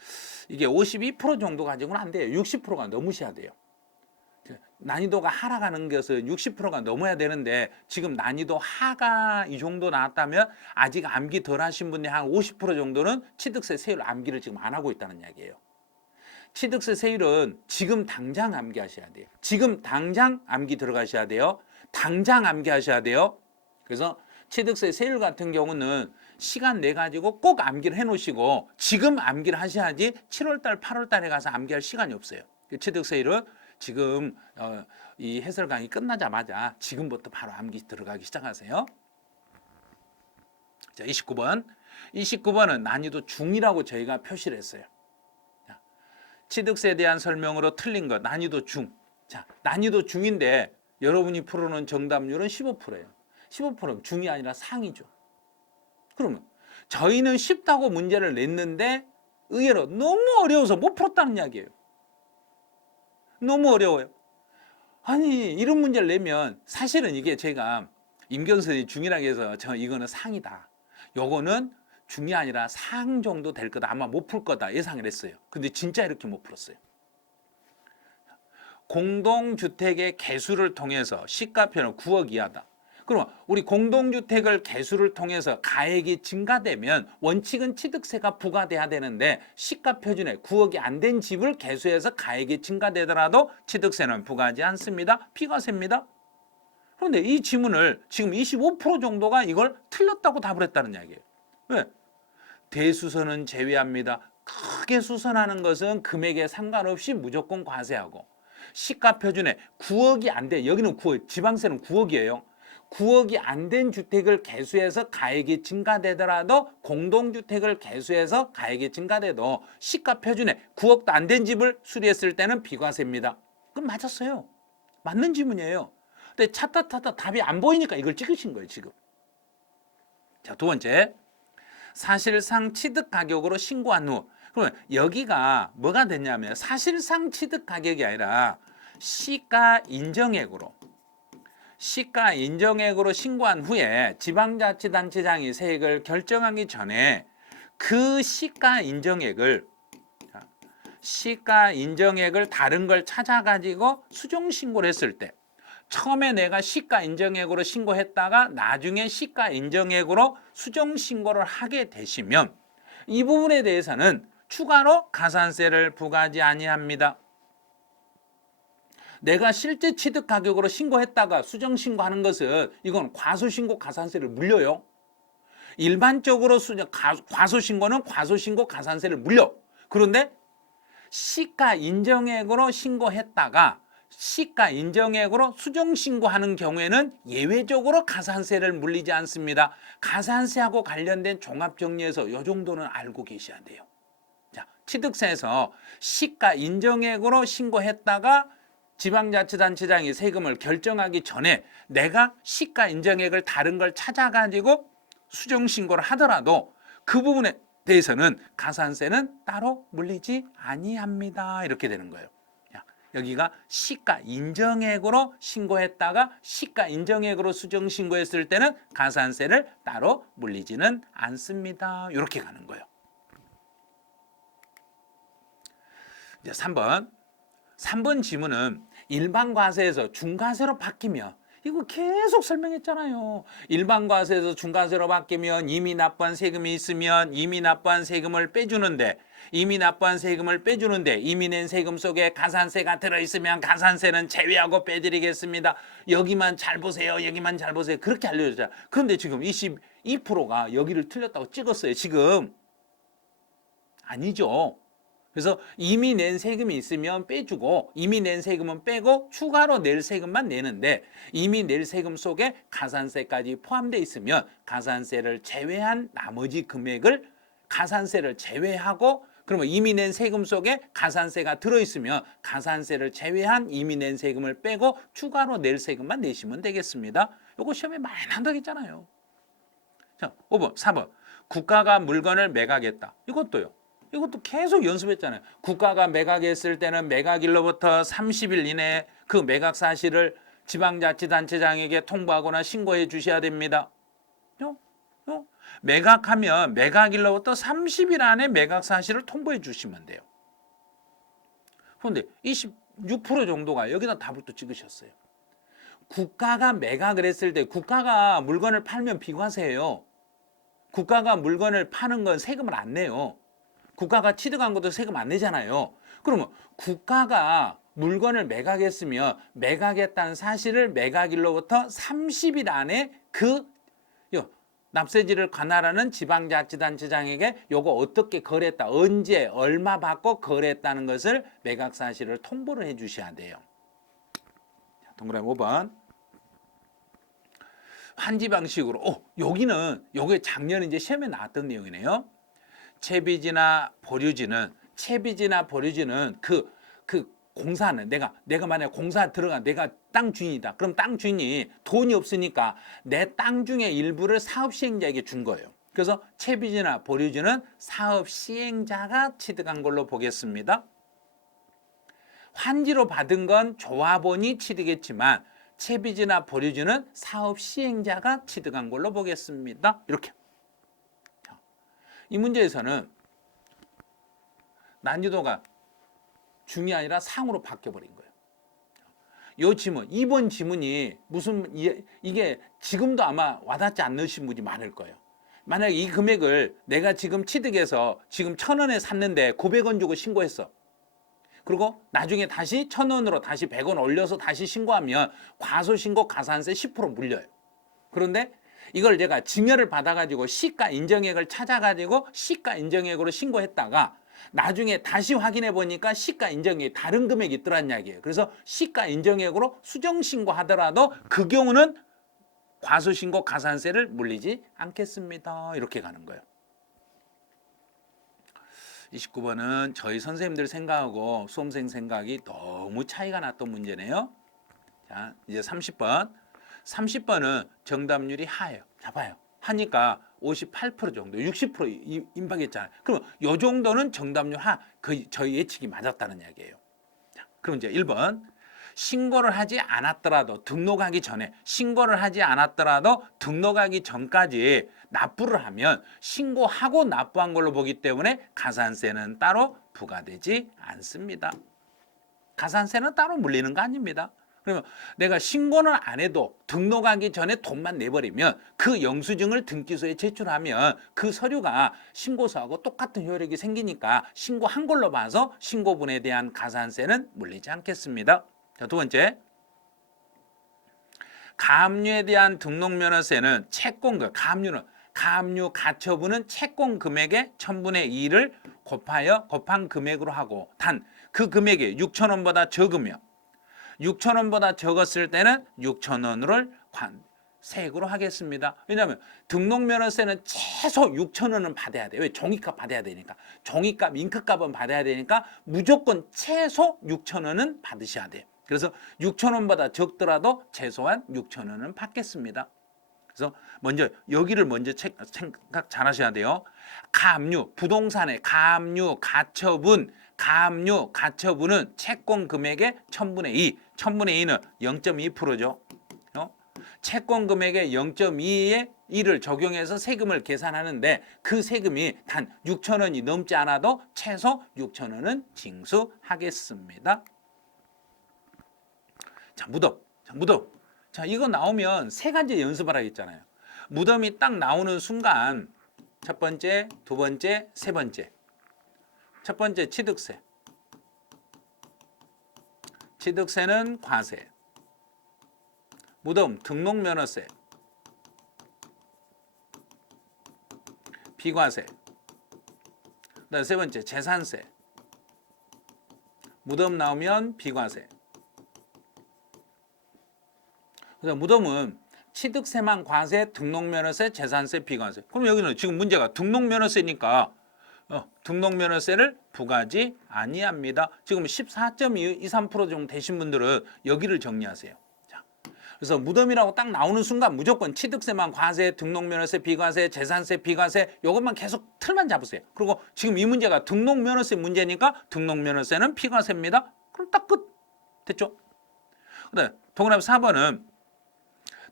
이게 52% 정도 가지고는 안 돼요. 60%가 넘으셔야 돼요. 난이도가 하락하는 것은 60%가 넘어야 되는데 지금 난이도 하가 이 정도 나왔다면 아직 암기 덜 하신 분이 한 50% 정도는 취득세 세율 암기를 지금 안 하고 있다는 이야기예요. 취득세 세율은 지금 당장 암기하셔야 돼요. 지금 당장 암기 들어가셔야 돼요. 당장 암기하셔야 돼요. 그래서 취득세 세율 같은 경우는 시간 내 가지고 꼭 암기를 해 놓으시고 지금 암기를 하셔야지 7월달 8월달에 가서 암기할 시간이 없어요. 취득세율은 지금 이 해설 강의 끝나자마자 지금부터 바로 암기 들어가기 시작하세요. 자, 29번은 난이도 중이라고 저희가 표시를 했어요. 자, 취득세에 대한 설명으로 틀린 것 난이도 중. 자, 난이도 중인데 여러분이 풀어놓은 정답률은 15%예요. 15%는 중이 아니라 상이죠. 그러면 저희는 쉽다고 문제를 냈는데 의외로 너무 어려워서 못 풀었다는 이야기예요. 너무 어려워요. 아니 이런 문제를 내면 사실은 이게 제가 임경선이 중이라고 해서 이거는 상이다. 요거는 중이 아니라 상 정도 될 거다. 아마 못 풀 거다 예상을 했어요. 근데 진짜 이렇게 못 풀었어요. 공동주택의 개수를 통해서 시가표는 9억 이하다. 그럼 우리 공동주택을 개수를 통해서 가액이 증가되면 원칙은 취득세가 부과돼야 되는데 시가표준에 9억이 안 된 집을 개수해서 가액이 증가되더라도 취득세는 부과하지 않습니다. 비과세입니다. 그런데 이 지문을 지금 25% 정도가 이걸 틀렸다고 답을 했다는 이야기예요. 왜? 대수선은 제외합니다. 크게 수선하는 것은 금액에 상관없이 무조건 과세하고 시가표준에 9억이 안 돼. 여기는 9억, 지방세는 9억이에요. 9억이 안 된 주택을 개수해서 가액이 증가되더라도 공동주택을 개수해서 가액이 증가돼도 시가표준에 9억도 안 된 집을 수리했을 때는 비과세입니다. 그럼 맞았어요. 맞는 지문이에요. 근데 찾다 답이 안 보이니까 이걸 찍으신 거예요, 지금. 자, 두 번째. 사실상 취득 가격으로 신고한 후. 그러면 여기가 뭐가 됐냐면 사실상 취득 가격이 아니라 시가 인정액으로 신고한 후에 지방자치단체장이 세액을 결정하기 전에 그 시가 인정액을 다른 걸 찾아가지고 수정신고를 했을 때 처음에 내가 시가 인정액으로 신고했다가 나중에 시가 인정액으로 수정신고를 하게 되시면 이 부분에 대해서는 추가로 가산세를 부과하지 아니합니다. 내가 실제 취득 가격으로 신고했다가 수정 신고하는 것은 이건 과소신고 가산세를 물려요. 일반적으로 과소신고는 과소신고 가산세를 물려. 그런데 시가 인정액으로 신고했다가 시가 인정액으로 수정신고하는 경우에는 예외적으로 가산세를 물리지 않습니다. 가산세하고 관련된 종합정리에서 이 정도는 알고 계셔야 돼요. 자, 취득세에서 시가 인정액으로 신고했다가 지방자치단체장이 세금을 결정하기 전에 내가 시가 인정액을 다른 걸 찾아가지고 수정신고를 하더라도 그 부분에 대해서는 가산세는 따로 물리지 아니합니다. 이렇게 되는 거예요. 여기가 시가 인정액으로 신고했다가 시가 인정액으로 수정 신고했을 때는 가산세를 따로 물리지는 않습니다. 이렇게 가는 거예요. 이제 3번 지문은 일반 과세에서 중과세로 바뀌면 이거 계속 설명했잖아요. 일반 과세에서 중과세로 바뀌면 이미 납부한 세금이 있으면 이미 납부한 세금을 빼주는데 이미 낸 세금 속에 가산세가 들어있으면 가산세는 제외하고 빼드리겠습니다. 여기만 잘 보세요. 여기만 잘 보세요. 그렇게 알려줬잖아요. 그런데 지금 22%가 여기를 틀렸다고 찍었어요. 지금 아니죠. 그래서 이미 낸 세금이 있으면 빼주고 이미 낸 세금은 빼고 추가로 낼 세금만 내는데 이미 낼 세금 속에 가산세까지 포함되어 있으면 가산세를 제외한 나머지 금액을 가산세를 제외하고 그러면 이미 낸 세금 속에 가산세가 들어있으면 가산세를 제외한 이미 낸 세금을 빼고 추가로 낼 세금만 내시면 되겠습니다. 이거 시험에 많이 난다고 잖아요. 자, 5번, 4번. 국가가 물건을 매각했다. 이것도 계속 연습했잖아요. 국가가 매각했을 때는 매각일로부터 30일 이내에 그 매각 사실을 지방자치단체장에게 통보하거나 신고해 주셔야 됩니다. 매각하면 매각일로부터 30일 안에 매각 사실을 통보해 주시면 돼요. 그런데 26% 정도가 여기다 답을 또 찍으셨어요. 국가가 매각을 했을 때 국가가 물건을 팔면 비과세예요. 국가가 물건을 파는 건 세금을 안 내요. 국가가 취득한 것도 세금 안 내잖아요. 그러면 국가가 물건을 매각했으면 매각했다는 사실을 매각일로부터 30일 안에 그 납세지를 관할하는 지방자치단체장에게 요거 어떻게 거래했다, 언제, 얼마 받고 거래했다는 것을 매각 사실을 통보를 해 주셔야 돼요. 동그라미 5번. 환지 방식으로, 요게 작년에 이제 시험에 나왔던 내용이네요. 채비지나 보류지는 그 공사는 내가 만약 공사 들어가 내가 땅 주인이다. 그럼 땅 주인이 돈이 없으니까 내 땅 중에 일부를 사업 시행자에게 준 거예요. 그래서 채비지나 보류지는 사업 시행자가 취득한 걸로 보겠습니다. 환지로 받은 건 조합원이 취득했지만 채비지나 보류지는 사업 시행자가 취득한 걸로 보겠습니다. 이렇게. 이 문제에서는 난이도가 중이 아니라 상으로 바뀌어버린 거예요. 이 지문, 2번 지문이 이게 지금도 아마 와닿지 않으신 분이 많을 거예요. 만약에 이 금액을 내가 지금 취득해서 지금 1,000원에 샀는데 900원 주고 신고했어. 그리고 나중에 다시 1,000원으로 다시 100원 올려서 다시 신고하면 과소신고 가산세 10% 물려요. 그런데 이걸 제가 증여를 받아가지고 시가 인정액을 찾아가지고 시가 인정액으로 신고했다가 나중에 다시 확인해 보니까 시가 인정액이 다른 금액이 있더란 이야기예요. 그래서 시가 인정액으로 수정 신고하더라도 그 경우는 과소신고 가산세를 물리지 않겠습니다. 이렇게 가는 거예요. 29번은 저희 선생님들 생각하고 수험생 생각이 너무 차이가 났던 문제네요. 자, 이제 30번. 30번은 정답률이 하예요. 자, 봐요. 하니까 58% 정도, 60% 임박했잖아요. 그럼 요 정도는 정답률 하, 저희 예측이 맞았다는 이야기예요. 자, 그럼 이제 1번. 신고를 하지 않았더라도 등록하기 전까지 납부를 하면 신고하고 납부한 걸로 보기 때문에 가산세는 따로 부과되지 않습니다. 가산세는 따로 물리는 거 아닙니다. 그러면 내가 신고는 안 해도 등록하기 전에 돈만 내버리면 그 영수증을 등기소에 제출하면 그 서류가 신고서하고 똑같은 효력이 생기니까 신고한 걸로 봐서 신고분에 대한 가산세는 물리지 않겠습니다. 자, 두 번째. 가압류에 대한 등록면허세는 채권과 가압류는 가압류 가처분은 채권 금액의 1000분의 2를 곱한 금액으로 하고 단 그 금액이 6,000원보다 적으며 6,000원보다 적었을 때는 6,000원을 세액으로 하겠습니다. 왜냐하면 등록면허세는 최소 6,000원은 받아야 돼요. 왜? 종이값 받아야 되니까. 종이값, 잉크값은 받아야 되니까 무조건 최소 6,000원은 받으셔야 돼요. 그래서 6,000원보다 적더라도 최소한 6,000원은 받겠습니다. 그래서 먼저 여기를 먼저 생각 잘 하셔야 돼요. 가압류, 부동산의 가압류, 가처분, 가압류, 가처분은 채권 금액의 1000분의 2, 1000분의 2는 0.2%죠. 채권 금액의 0.2의 1을 적용해서 세금을 계산하는데 그 세금이 단 6,000원이 넘지 않아도 최소 6,000원은 징수하겠습니다. 자, 무덤. 자, 이거 나오면 세 가지 연습을 하겠잖아요. 무덤이 딱 나오는 순간 첫 번째, 두 번째, 세 번째. 첫 번째 취득세. 취득세는 과세. 무덤 등록면허세. 비과세. 그다음 세 번째 재산세. 무덤 나오면 비과세. 그래서 무덤은 취득세만 과세, 등록면허세, 재산세, 비과세. 그럼 여기는 지금 문제가 등록면허세니까 등록면허세를 부과하지 아니합니다. 지금 14.23% 정도 되신 분들은 여기를 정리하세요. 자, 그래서 무덤이라고 딱 나오는 순간 무조건 취득세만 과세, 등록면허세, 비과세, 재산세, 비과세 이것만 계속 틀만 잡으세요. 그리고 지금 이 문제가 등록면허세 문제니까 등록면허세는 비과세입니다. 그럼 딱 끝. 됐죠? 그다음에 동그라미 4번은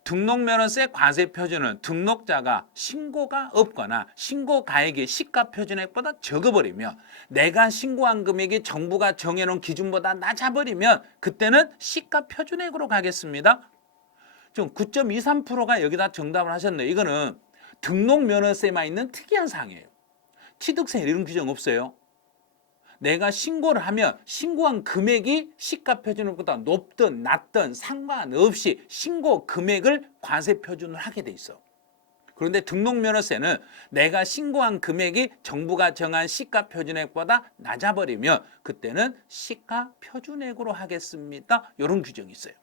등록면허세 과세 표준은 등록자가 신고가 없거나 신고 가액이 시가 표준액보다 적어버리며 내가 신고한 금액이 정부가 정해놓은 기준보다 낮아버리면 그때는 시가 표준액으로 가겠습니다. 지금 9.23%가 여기다 정답을 하셨네요. 이거는 등록면허세만 있는 특이한 사항이에요. 취득세 이런 규정 없어요. 내가 신고를 하면 신고한 금액이 시가 표준액보다 높든 낮든 상관없이 신고 금액을 과세 표준을 하게 돼 있어. 그런데 등록면허세는 내가 신고한 금액이 정부가 정한 시가 표준액보다 낮아버리면 그때는 시가 표준액으로 하겠습니다. 이런 규정이 있어요.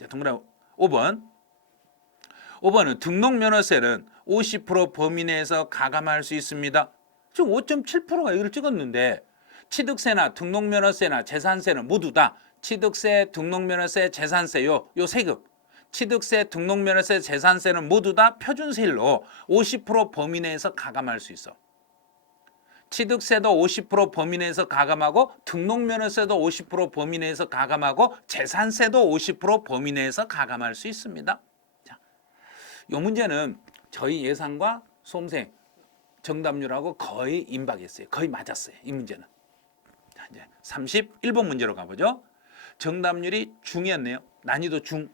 자, 동그라미 5번. 5번은 등록면허세는 50% 범위 내에서 가감할 수 있습니다. 지금 5.7%가 여기를 찍었는데 취득세나 등록면허세나 재산세는 모두 다 취득세, 등록면허세, 재산세 요 세금 취득세, 등록면허세, 재산세는 모두 다 표준세율로 50% 범위 내에서 가감할 수 있어. 취득세도 50% 범위 내에서 가감하고 등록면허세도 50% 범위 내에서 가감하고 재산세도 50% 범위 내에서 가감할 수 있습니다. 자, 이 문제는 저희 예상과 수험생 정답률하고 거의 임박했어요. 거의 맞았어요. 이 문제는. 자, 이제 31번 문제로 가보죠. 정답률이 중이었네요. 난이도 중.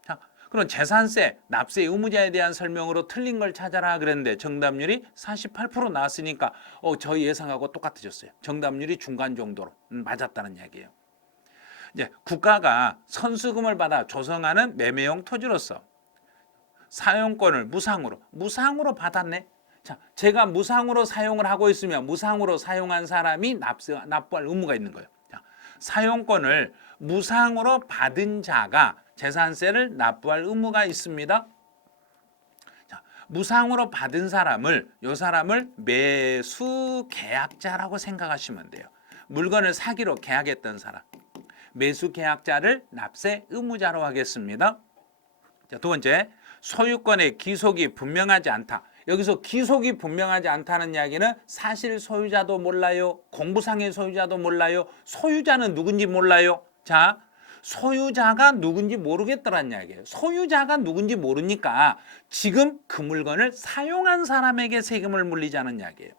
자, 그럼 재산세, 납세 의무자에 대한 설명으로 틀린 걸 찾아라 그랬는데 정답률이 48% 나왔으니까 저희 예상하고 똑같아졌어요. 정답률이 중간 정도로 맞았다는 이야기예요. 이제 국가가 선수금을 받아 조성하는 매매용 토지로서 사용권을 무상으로 받았네. 자, 제가 무상으로 사용을 하고 있으면 무상으로 사용한 사람이 납부할 의무가 있는 거예요. 자, 사용권을 무상으로 받은 자가 재산세를 납부할 의무가 있습니다. 자, 무상으로 받은 사람을 매수 계약자라고 생각하시면 돼요. 물건을 사기로 계약했던 사람. 매수 계약자를 납세 의무자로 하겠습니다. 자, 두 번째, 소유권의 기속이 분명하지 않다. 여기서 기속이 분명하지 않다는 이야기는 사실 소유자도 몰라요. 공부상의 소유자도 몰라요. 소유자는 누군지 몰라요. 자, 소유자가 누군지 모르겠더란 이야기예요. 소유자가 누군지 모르니까 지금 그 물건을 사용한 사람에게 세금을 물리자는 이야기예요.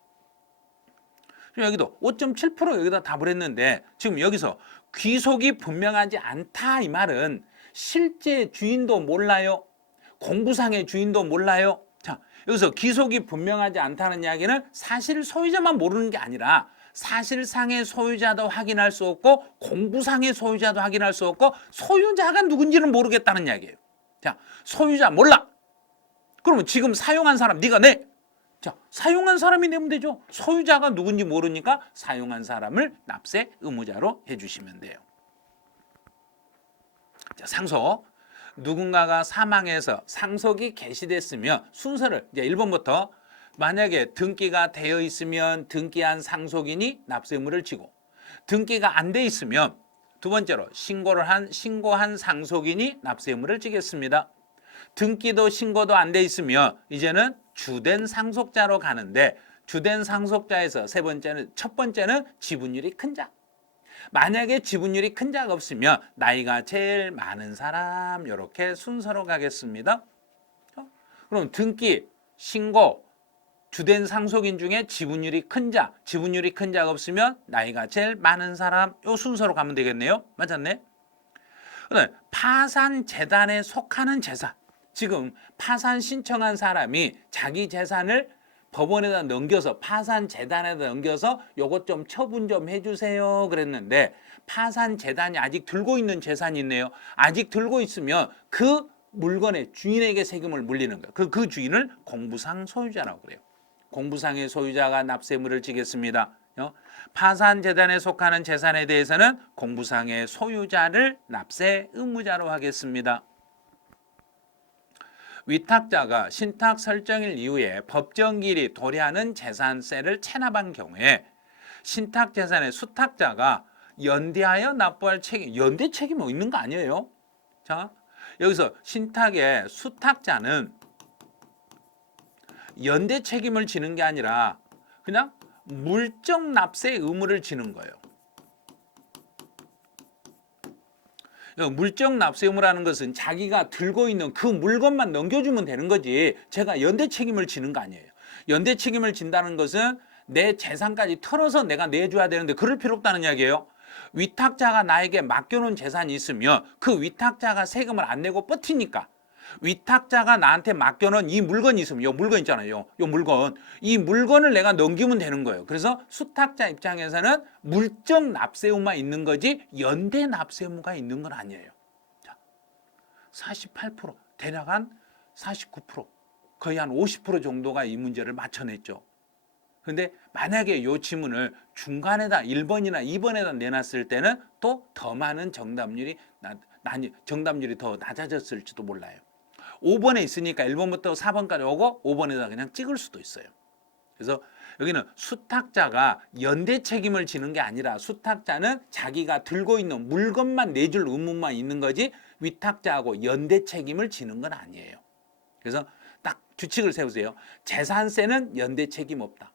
여기도 5.7% 여기다 답을 했는데 지금 여기서 귀속이 분명하지 않다 이 말은 실제 주인도 몰라요. 공부상의 주인도 몰라요. 자, 여기서 기속이 분명하지 않다는 이야기는 사실 소유자만 모르는 게 아니라 사실상의 소유자도 확인할 수 없고 공부상의 소유자도 확인할 수 없고 소유자가 누군지는 모르겠다는 이야기예요. 자, 소유자 몰라. 그러면 지금 사용한 사람 네가 내. 자, 사용한 사람이 내면 되죠. 소유자가 누군지 모르니까 사용한 사람을 납세 의무자로 해주시면 돼요. 자, 상속. 누군가가 사망해서 상속이 개시됐으면 순서를 이제 1번부터 만약에 등기가 되어 있으면 등기한 상속인이 납세 의무를 지고 등기가 안 돼 있으면 두 번째로 신고한 상속인이 납세 의무를 지겠습니다. 등기도 신고도 안 돼 있으면 이제는 주된 상속자로 가는데 주된 상속자에서 첫 번째는 지분율이 큰 자. 만약에 지분율이 큰 자가 없으면 나이가 제일 많은 사람 이렇게 순서로 가겠습니다. 그럼 등기, 신고, 주된 상속인 중에 지분율이 큰 자가 없으면 나이가 제일 많은 사람 이 순서로 가면 되겠네요. 맞았네? 파산 재단에 속하는 재산. 지금 파산 신청한 사람이 자기 재산을 법원에다 넘겨서 파산 재단에다 넘겨서 요것 좀 처분 좀 해주세요 그랬는데 파산 재단이 아직 들고 있는 재산이 있네요. 아직 들고 있으면 그 물건의 주인에게 세금을 물리는 거예요. 그 주인을 공부상 소유자라고 그래요. 공부상의 소유자가 납세 의무를 지겠습니다. 파산 재단에 속하는 재산에 대해서는 공부상의 소유자를 납세 의무자로 하겠습니다. 위탁자가 신탁 설정일 이후에 법정기일이 도래하는 재산세를 체납한 경우에 신탁 재산의 수탁자가 연대하여 납부할 책임, 연대 책임이 있는 거 아니에요? 자, 여기서 신탁의 수탁자는 연대 책임을 지는 게 아니라 그냥 물적 납세 의무를 지는 거예요. 물적 납세 의무라는 것은 자기가 들고 있는 그 물건만 넘겨주면 되는 거지 제가 연대 책임을 지는 거 아니에요. 연대 책임을 진다는 것은 내 재산까지 털어서 내가 내줘야 되는데 그럴 필요 없다는 이야기예요. 위탁자가 나에게 맡겨놓은 재산이 있으면 그 위탁자가 세금을 안 내고 버티니까 위탁자가 나한테 맡겨놓은 이 물건이 있으면 이 물건 있잖아요. 이 물건을 내가 넘기면 되는 거예요. 그래서 수탁자 입장에서는 물적 납세 의무만 있는 거지 연대 납세 의무가 있는 건 아니에요. 자, 48% 대략 한 49% 거의 한 50% 정도가 이 문제를 맞춰냈죠. 그런데 만약에 이 지문을 중간에다 1번이나 2번에다 내놨을 때는 또 더 많은 정답률이 더 낮아졌을지도 몰라요. 5번에 있으니까 1번부터 4번까지 오고 5번에다 그냥 찍을 수도 있어요. 그래서 여기는 수탁자가 연대 책임을 지는 게 아니라 수탁자는 자기가 들고 있는 물건만 내줄 의무만 있는 거지 위탁자하고 연대 책임을 지는 건 아니에요. 그래서 딱 규칙을 세우세요. 재산세는 연대 책임 없다.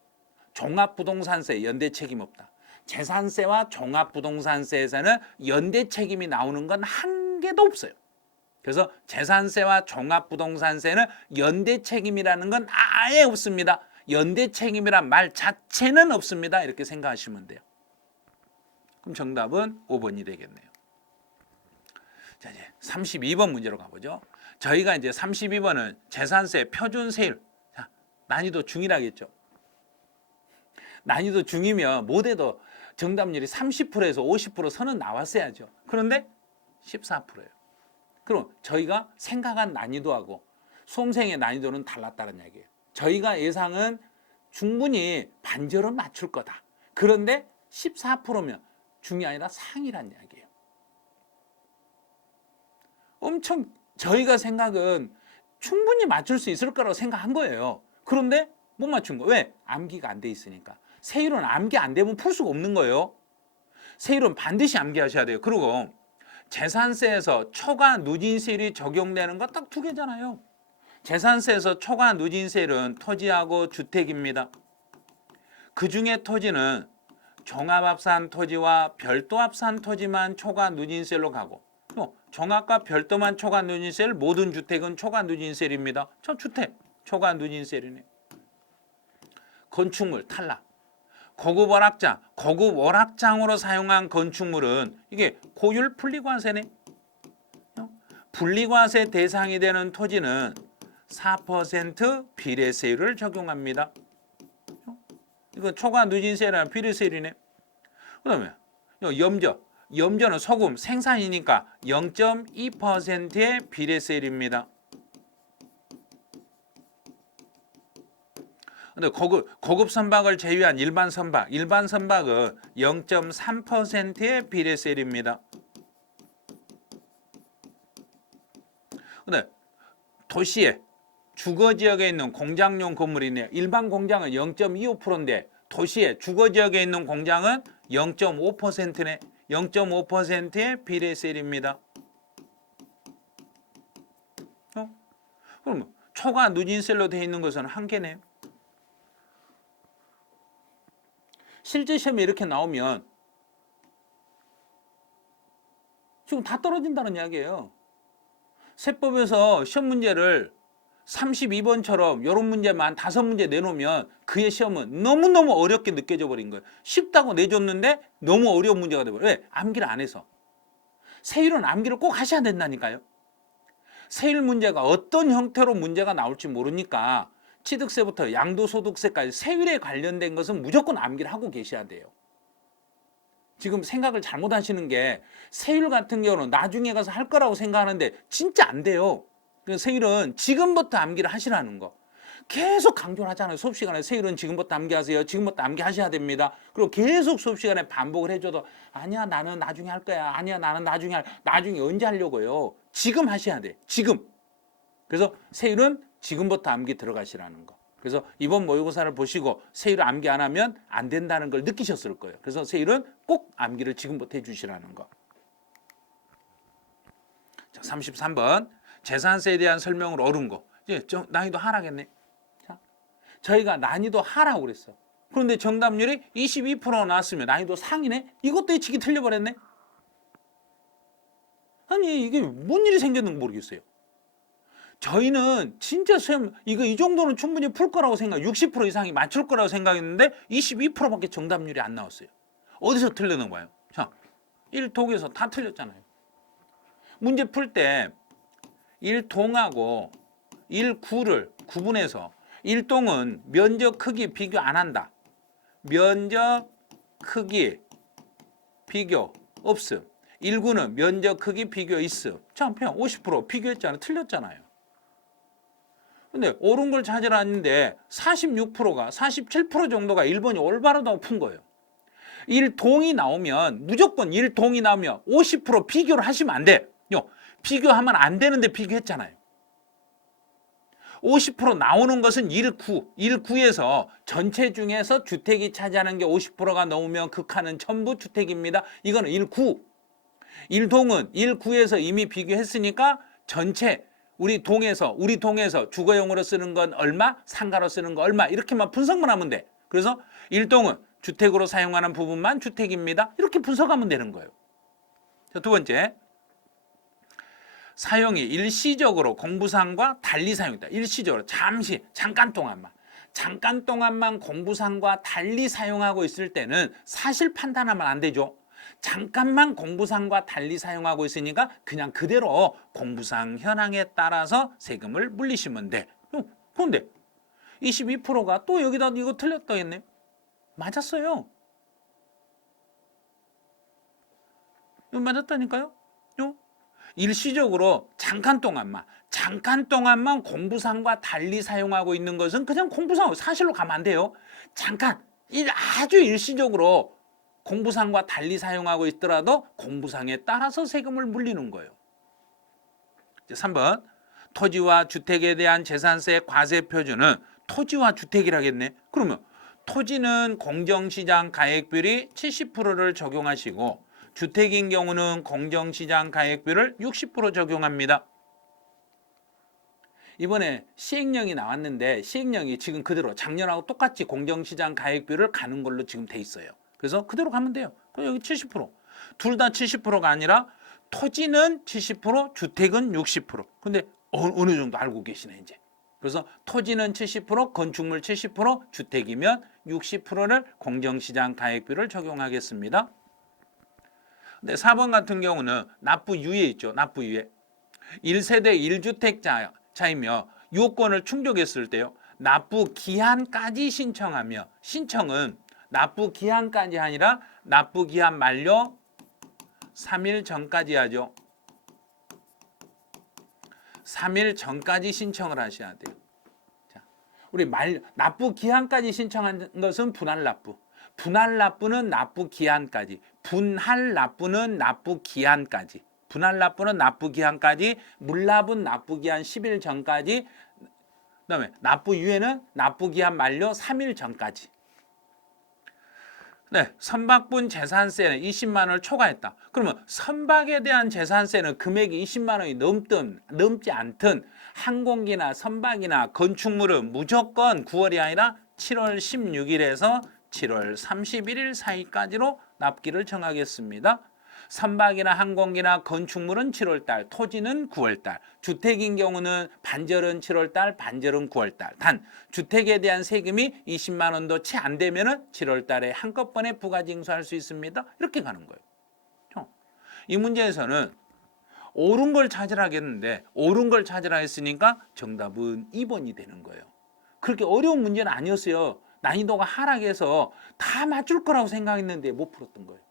종합부동산세 연대 책임 없다. 재산세와 종합부동산세에서는 연대 책임이 나오는 건 한 개도 없어요. 그래서 재산세와 종합부동산세는 연대 책임이라는 건 아예 없습니다. 연대 책임이란 말 자체는 없습니다. 이렇게 생각하시면 돼요. 그럼 정답은 5번이 되겠네요. 자, 이제 32번 문제로 가보죠. 저희가 이제 32번은 재산세 표준세율. 자, 난이도 중이라겠죠. 난이도 중이면 못해도 정답률이 30%에서 50% 선은 나왔어야죠. 그런데 14%예요. 그럼 저희가 생각한 난이도하고 수험생의 난이도는 달랐다는 얘기예요. 저희가 예상은 충분히 반절은 맞출 거다. 그런데 14%면 중이 아니라 상이란 이야기예요. 엄청 저희가 생각은 충분히 맞출 수 있을 거라고 생각한 거예요. 그런데 못 맞춘 거. 왜? 암기가 안 돼 있으니까. 세율은 암기 안 되면 풀 수가 없는 거예요. 세율은 반드시 암기하셔야 돼요. 그리고 재산세에서 초과 누진세율이 적용되는 거 딱 두 개잖아요. 재산세에서 초과 누진세율은 토지하고 주택입니다. 그중에 토지는 종합합산 토지와 별도합산 토지만 초과 누진세율로 가고 또 종합과 별도만 초과 누진세율, 모든 주택은 초과 누진세율입니다. 저 주택 초과 누진세율이네. 건축물 탈락. 고급 월악장으로 사용한 건축물은 이게 고율 분리과세네. 분리과세 대상이 되는 토지는 4% 비례세율을 적용합니다. 이거 초과 누진세율이나 비례세율이네. 그다음에 염저는 소금 생산이니까 0.2%의 비례세율입니다. 근데 고급 선박을 제외한 일반 선박은 0.3%의 비례세율입니다. 근데 도시에 주거 지역에 있는 공장용 건물이네요. 일반 공장은 0.25%인데 도시에 주거 지역에 있는 공장은 0.5%네. 0.5%의 비례세율입니다. 그럼 초과 누진세로 되어 있는 것은 한 개네요. 실제 시험에 이렇게 나오면 지금 다 떨어진다는 이야기예요. 세법에서 시험 문제를 32번처럼 이런 문제만 5문제 내놓으면 그의 시험은 너무너무 어렵게 느껴져 버린 거예요. 쉽다고 내줬는데 너무 어려운 문제가 돼버려요. 왜? 암기를 안 해서. 세율은 암기를 꼭 하셔야 된다니까요. 세율 문제가 어떤 형태로 문제가 나올지 모르니까 취득세부터 양도소득세까지 세율에 관련된 것은 무조건 암기를 하고 계셔야 돼요. 지금 생각을 잘못하시는 게 세율 같은 경우는 나중에 가서 할 거라고 생각하는데 진짜 안 돼요. 세율은 지금부터 암기를 하시라는 거. 계속 강조를 하잖아요. 수업 시간에 세율은 지금부터 암기하세요. 지금부터 암기하셔야 됩니다. 그리고 계속 수업 시간에 반복을 해줘도 아니야 나는 나중에 할 거야. 아니야 나는 나중에 언제 하려고요. 지금 하셔야 돼. 지금. 그래서 세율은 지금부터 암기 들어가시라는 거. 그래서 이번 모의고사를 보시고 세율을 암기 안 하면 안 된다는 걸 느끼셨을 거예요. 그래서 세율은 꼭 암기를 지금부터 해주시라는 거. 자, 33번 재산세에 대한 설명을 옳은 거. 이제 난이도 하라겠네. 자, 저희가 난이도 하라고 그랬어. 그런데 정답률이 22% 나왔으면 난이도 상이네. 이것도 예측이 틀려버렸네. 아니 이게 뭔 일이 생겼는지 모르겠어요. 저희는 진짜 시험 이거 이 정도는 충분히 풀 거라고 생각, 60% 이상이 맞출 거라고 생각했는데 22%밖에 정답률이 안 나왔어요. 어디서 틀리는 거예요? 자, 1독에서 다 틀렸잖아요. 문제 풀 때 1동하고 1구를 구분해서 1동은 면적 크기 비교 안 한다. 면적 크기 비교 없음. 1구는 면적 크기 비교 있음. 자, 그냥 50% 비교했잖아요. 틀렸잖아요. 근데 옳은 걸 찾으라 했는데 46%가 47% 정도가 1번이 올바르다고 푼 거예요. 1동이 나오면 무조건 1동이 나오면 50% 비교를 하시면 안 돼. 비교하면 안 되는데 비교했잖아요. 50% 나오는 것은 1구에서 전체 중에서 주택이 차지하는 게 50%가 넘으면 그 칸은 전부 주택입니다. 이거는 1구. 1동은 1구에서 이미 비교했으니까 전체 우리 동에서 주거용으로 쓰는 건 얼마, 상가로 쓰는 거 얼마 이렇게만 분석만 하면 돼. 그래서 1동은 주택으로 사용하는 부분만 주택입니다. 이렇게 분석하면 되는 거예요. 자, 두 번째. 사용이 일시적으로 공부상과 달리 사용이다. 일시적으로 잠깐 동안만 공부상과 달리 사용하고 있을 때는 사실 판단하면 안 되죠. 잠깐만 공부상과 달리 사용하고 있으니까 그냥 그대로 공부상 현황에 따라서 세금을 물리시면 돼. 그런데 22%가 또 여기다 이거 틀렸다 했네. 맞았어요. 이거 맞았다니까요. 일시적으로 잠깐 동안만 공부상과 달리 사용하고 있는 것은 그냥 공부상 사실로 가면 안 돼요. 아주 일시적으로 공부상과 달리 사용하고 있더라도 공부상에 따라서 세금을 물리는 거예요. 3번 토지와 주택에 대한 재산세 과세 표준은 토지와 주택이라겠네. 그러면 토지는 공정시장 가액비율이 70%를 적용하시고 주택인 경우는 공정시장 가액비율을 60% 적용합니다. 이번에 시행령이 나왔는데 시행령이 지금 그대로 작년하고 똑같이 공정시장 가액비율을 가는 걸로 지금 돼 있어요. 그래서 그대로 가면 돼요. 여기 70%. 둘 다 70%가 아니라 토지는 70%, 주택은 60%. 근데 어느 정도 알고 계시네 이제. 그래서 토지는 70%, 건축물 70%, 주택이면 60%를 공정시장 가액비율을 적용하겠습니다. 근데 4번 같은 경우는 납부유예 있죠. 납부유예. 1세대 1주택자이며 요건을 충족했을 때요. 납부기한까지 신청하며 신청은 납부기한까지 아니라 납부기한 만료 3일 전까지 하죠. 3일 전까지 신청을 하셔야 돼요. 자, 우리 납부 기한까지 신청한 것은 분할 납부. 분할 납부는 납부 기한까지. 분할 납부는 납부 기한까지. 분할 납부는 납부 기한까지. 물납은 납부 기한 10일 전까지. 그다음에 납부 이후에는 납부 기한 만료 3일 전까지. 네, 선박분 재산세는 20만 원을 초과했다. 그러면 선박에 대한 재산세는 금액이 20만 원이 넘든 넘지 않든 항공기나 선박이나 건축물은 무조건 9월이 아니라 7월 16일에서 7월 31일 사이까지로 납기를 정하겠습니다. 선박이나 항공기나 건축물은 7월달, 토지는 9월달, 주택인 경우는 반절은 7월달, 반절은 9월달. 단 주택에 대한 세금이 20만 원도 채 안 되면은 7월달에 한꺼번에 부가징수할 수 있습니다. 이렇게 가는 거예요. 이 문제에서는 옳은 걸 찾으라겠는데 옳은 걸 찾으라 했으니까 정답은 2번이 되는 거예요. 그렇게 어려운 문제는 아니었어요. 난이도가 하락해서 다 맞출 거라고 생각했는데 못 풀었던 거예요.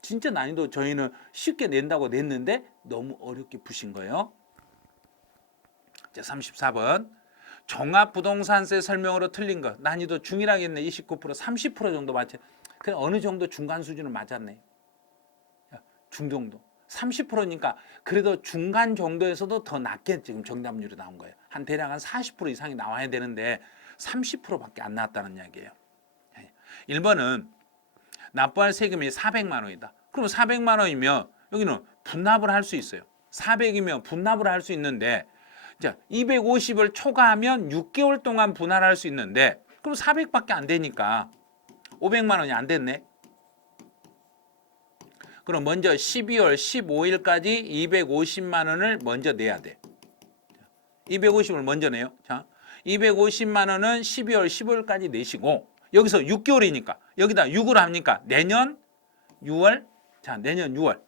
진짜 난이도 저희는 쉽게 낸다고 냈는데 너무 어렵게 푸신 거예요. 자, 34번. 종합부동산세 설명으로 틀린 거. 난이도 중이라겠네. 29%, 30% 정도 맞죠. 그냥 어느 정도 중간 수준은 맞았네. 중정도. 30%니까 그래도 중간 정도에서도 더 낮게 지금 정답률이 나온 거예요. 한 대략 한 40% 이상이 나와야 되는데 30%밖에 안 나왔다는 이야기예요. 1번은 납부할 세금이 400만 원이다. 그럼 400만 원이면 여기는 분납을 할 수 있어요. 400이면 분납을 할 수 있는데 자, 250을 초과하면 6개월 동안 분할할 수 있는데 그럼 400밖에 안 되니까 500만 원이 안 됐네. 그럼 먼저 12월 15일까지 250만 원을 먼저 내야 돼. 250을 먼저 내요. 자, 250만 원은 12월 15일까지 내시고 여기서 6개월이니까 여기다 6을 합니까? 내년 6월. 자, 내년 6월.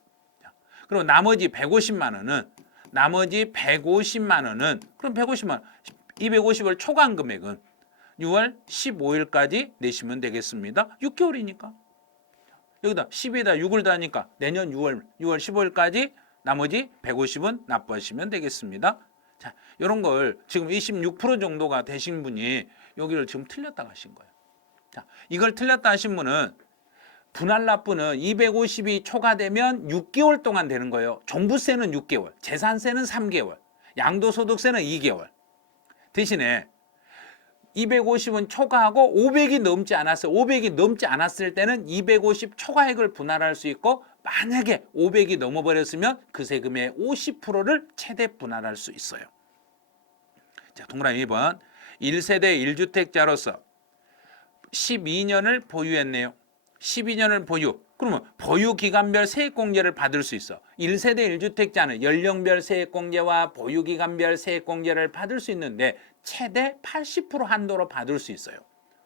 자, 그리고 나머지 150만 원은 그럼 150만 원 250을 초과한 금액은 6월 15일까지 내시면 되겠습니다. 6개월이니까. 여기다 10에다 6을 더하니까 내년 6월 15일까지 나머지 150은 납부하시면 되겠습니다. 자, 이런 걸 지금 26% 정도가 되신 분이 여기를 지금 틀렸다 하신 거예요. 자, 이걸 틀렸다 하신 분은 분할 납부는 250이 초과되면 6개월 동안 되는 거예요. 종부세는 6개월, 재산세는 3개월, 양도소득세는 2개월. 대신에 250은 초과하고 500이 넘지 않았어요. 500이 넘지 않았을 때는 250 초과액을 분할할 수 있고 만약에 500이 넘어버렸으면 그 세금의 50%를 최대 분할할 수 있어요. 자, 동그라미 2번. 1세대 1주택자로서 12년을 보유했네요. 12년을 보유. 그러면 보유기간별 세액공제를 받을 수 있어. 1세대 1주택자는 연령별 세액공제와 보유기간별 세액공제를 받을 수 있는데 최대 80% 한도로 받을 수 있어요.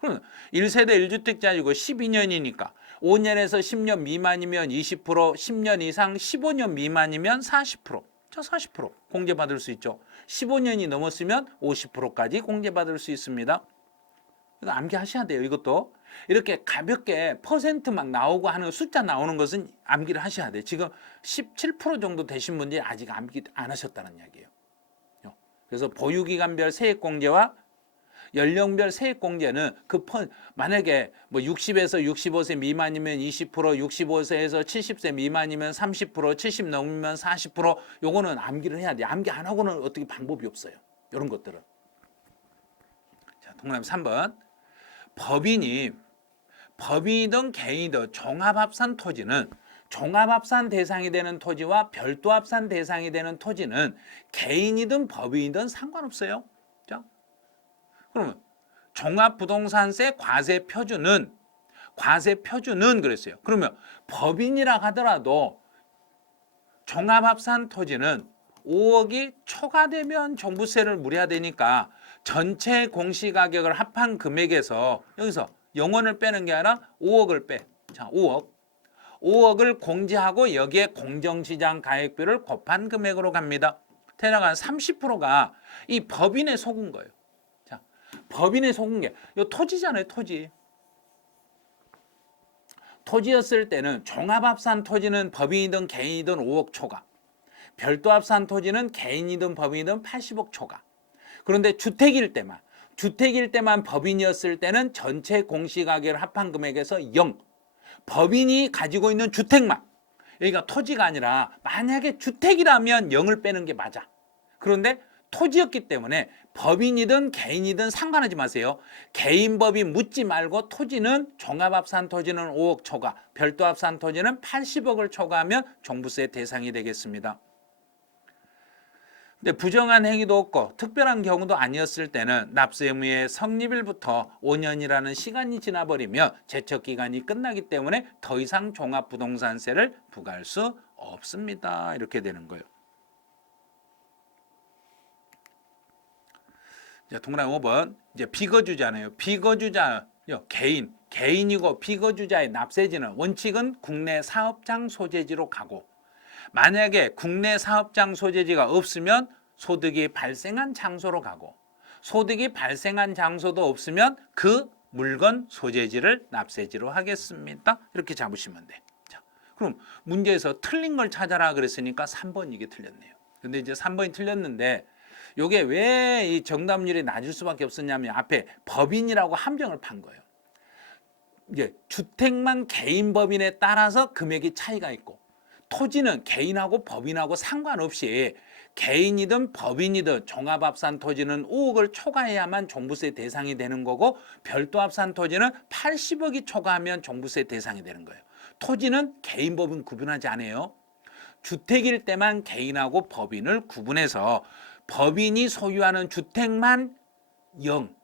그러면 1세대 1주택자이고 12년이니까 5년에서 10년 미만이면 20%, 10년 이상 15년 미만이면 40%. 자, 40% 공제받을 수 있죠. 15년이 넘었으면 50%까지 공제받을 수 있습니다. 이거 암기하셔야 돼요. 이것도. 이렇게 가볍게 퍼센트 막 나오고 하는 숫자 나오는 것은 암기를 하셔야 돼요. 지금 17% 정도 되신 분들이 아직 암기 안 하셨다는 이야기예요. 그래서 보유기간별 세액공제와 연령별 세액공제는 만약에 뭐 60에서 65세 미만이면 20%, 65세에서 70세 미만이면 30%, 70 넘으면 40%, 요거는 암기를 해야 돼요. 암기 안 하고는 어떻게 방법이 없어요. 이런 것들은. 자, 동그라미 3번. 법인이든 개인이든 종합합산 토지는 종합합산 대상이 되는 토지와 별도합산 대상이 되는 토지는 개인이든 법인이든 상관없어요. 자, 그러면 종합부동산세 과세 표준은 그랬어요. 그러면 법인이라 하더라도 종합합산 토지는 5억이 초과되면 종부세를 물어야 되니까 전체 공시가격을 합한 금액에서 여기서 0원을 빼는 게 아니라 5억을 빼. 자, 5억을 공제하고 여기에 공정시장 가액비를 곱한 금액으로 갑니다. 대략 한 30%가 이 법인에 속은 거예요. 자, 법인에 속은 게 이 토지잖아요, 토지. 토지였을 때는 종합합산 토지는 법인이든 개인이든 5억 초과. 별도합산 토지는 개인이든 법인이든 80억 초과. 그런데 주택일 때만 주택일 때만 법인이었을 때는 전체 공시가격 합한 금액에서 0. 법인이 가지고 있는 주택만, 여기가 토지가 아니라 만약에 주택이라면 0을 빼는 게 맞아. 그런데 토지였기 때문에 법인이든 개인이든 상관하지 마세요. 개인 법인 묻지 말고 토지는 종합합산 토지는 5억 초과, 별도합산 토지는 80억을 초과하면 종부세 대상이 되겠습니다. 근데 부정한 행위도 없고 특별한 경우도 아니었을 때는 납세 의무의 성립일부터 5년이라는 시간이 지나버리면 제척기간이 끝나기 때문에 더 이상 종합부동산세를 부과할 수 없습니다. 이렇게 되는 거예요. 자, 동그라미 5번. 이제 비거주자네요. 비거주자 개인이고 비거주자의 납세지는 원칙은 국내 사업장 소재지로 가고, 만약에 국내 사업장 소재지가 없으면 소득이 발생한 장소로 가고, 소득이 발생한 장소도 없으면 그 물건 소재지를 납세지로 하겠습니다. 이렇게 잡으시면 돼. 자, 그럼 문제에서 틀린 걸 찾아라 그랬으니까 3번 이게 틀렸네요. 근데 이제 3번이 틀렸는데 요게 왜 이 정답률이 낮을 수밖에 없었냐면 앞에 법인이라고 함정을 판 거예요. 이제 주택만 개인 법인에 따라서 금액이 차이가 있고, 토지는 개인하고 법인하고 상관없이 개인이든 법인이든 종합합산 토지는 5억을 초과해야만 종부세 대상이 되는 거고, 별도합산 토지는 80억이 초과하면 종부세 대상이 되는 거예요. 토지는 개인 법인 구분하지 않아요. 주택일 때만 개인하고 법인을 구분해서 법인이 소유하는 주택만 0,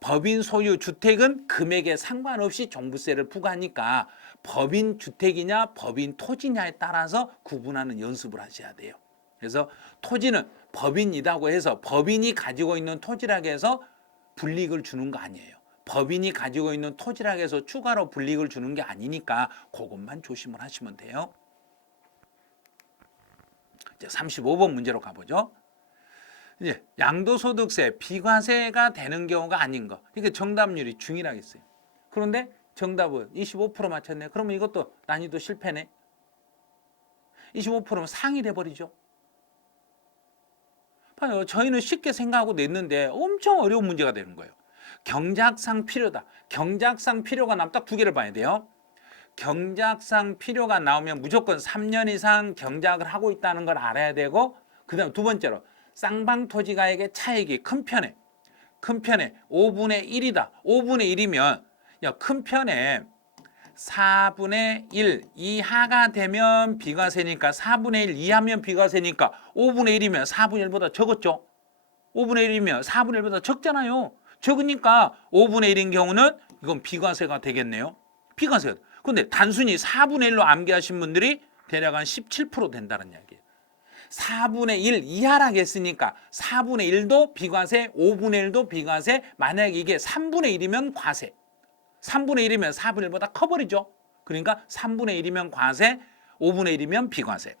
법인 소유 주택은 금액에 상관없이 종부세를 부과하니까 법인 주택이냐 법인 토지냐에 따라서 구분하는 연습을 하셔야 돼요. 그래서 토지는 법인이라고 해서 법인이 가지고 있는 토지라고 해서 불이익을 주는 거 아니에요. 법인이 가지고 있는 토지라고 해서 추가로 불이익을 주는 게 아니니까 그것만 조심을 하시면 돼요. 이제 35번 문제로 가보죠. 이제 양도소득세 비과세가 되는 경우가 아닌 거. 이게 정답률이 중이라겠어요. 그런데 정답은 25% 맞췄네. 그러면 이것도 난이도 실패네. 25%면 상이 돼버리죠. 봐요. 저희는 쉽게 생각하고 냈는데 엄청 어려운 문제가 되는 거예요. 경작상 필요다. 경작상 필요가 나면 딱 두 개를 봐야 돼요. 경작상 필요가 나오면 무조건 3년 이상 경작을 하고 있다는 걸 알아야 되고, 그 다음 두 번째로 쌍방토지가액의 차익이 큰 편에 5분의 1이다. 5분의 1이면 큰 편에 4분의 1 이하가 되면 비과세니까 4분의 1 이하면 비과세니까 5분의 1이면 4분의 1보다 적었죠. 5분의 1이면 4분의 1보다 적잖아요. 적으니까 5분의 1인 경우는 이건 비과세가 되겠네요. 비과세가. 근데 단순히 4분의 1로 암기하신 분들이 대략 한 17% 된다는 이야기예요. 4분의 1 이하라고 했으니까 4분의 1도 비과세, 5분의 1도 비과세, 만약에 이게 3분의 1이면 과세. 3분의 1이면 4분의 1보다 커버리죠. 그러니까 3분의 1이면 과세, 5분의 1이면 비과세.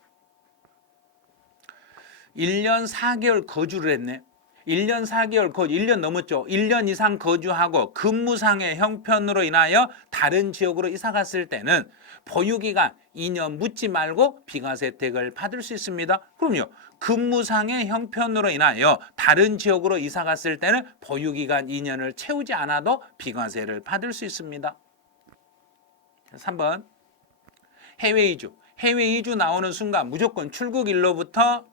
1년 4개월 거주를 했네. 1년 4개월 거주, 1년 넘었죠. 1년 이상 거주하고 근무상의 형편으로 인하여 다른 지역으로 이사 갔을 때는 보유기간 2년 묻지 말고 비과세 혜택을 받을 수 있습니다. 그럼요. 근무상의 형편으로 인하여 다른 지역으로 이사 갔을 때는 보유기간 2년을 채우지 않아도 비과세를 받을 수 있습니다. 3번 해외 이주. 해외 이주 나오는 순간 무조건 출국일로부터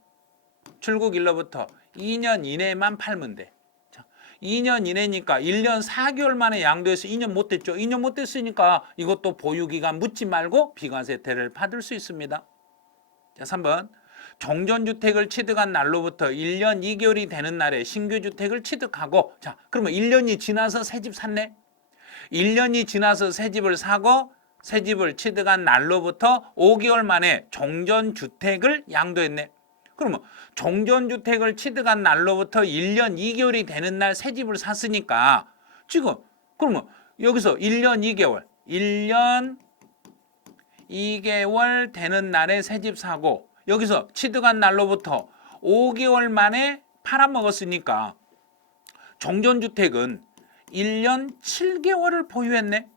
2년 이내만 팔면 돼. 자, 2년 이내니까 1년 4개월 만에 양도해서 2년 못 됐죠. 2년 못 됐으니까 이것도 보유기간 묻지 말고 비과세 혜택을 받을 수 있습니다. 자, 3번 종전주택을 취득한 날로부터 1년 2개월이 되는 날에 신규주택을 취득하고, 자, 그러면 1년이 지나서 새 집 샀네. 1년이 지나서 새 집을 사고 새 집을 취득한 날로부터 5개월 만에 종전주택을 양도했네. 그러면 종전주택을 취득한 날로부터 1년 2개월이 되는 날 새 집을 샀으니까 지금 그러면 여기서 1년 2개월 되는 날에 새 집 사고, 여기서 취득한 날로부터 5개월 만에 팔아먹었으니까 종전주택은 1년 7개월을 보유했네.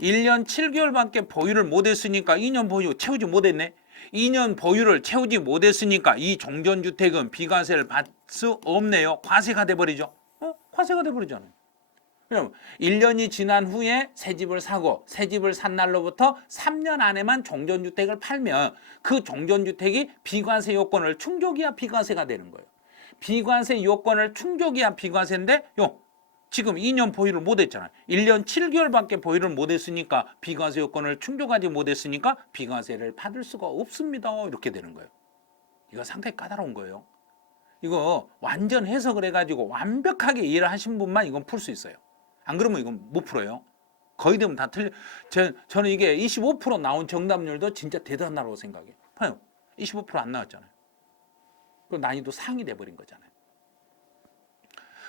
1년 7개월밖에 보유를 못했으니까 2년 보유 채우지 못했네. 2년 보유를 채우지 못했으니까 이 종전주택은 비과세를 받을 수 없네요. 과세가 돼버리죠. 과세가 돼버리잖아요. 그럼 1년이 지난 후에 새 집을 사고 새 집을 산 날로부터 3년 안에만 종전주택을 팔면 그 종전주택이 비과세 요건을 충족해야 비과세가 되는 거예요. 비과세 요건을 충족해야 비과세인데 지금 2년 보유를 못했잖아요. 1년 7개월밖에 보유를 못했으니까 비과세 요건을 충족하지 못했으니까 비과세를 받을 수가 없습니다. 이렇게 되는 거예요. 이거 상당히 까다로운 거예요. 이거 완전 해석을 해가지고 완벽하게 이해를 하신 분만 이건 풀 수 있어요. 안 그러면 이건 못 풀어요. 거의 대부분 다 틀려. 저는 이게 25% 나온 정답률도 진짜 대단하다고 생각해요. 봐요. 25% 안 나왔잖아요. 그 난이도 상이 돼버린 거잖아요.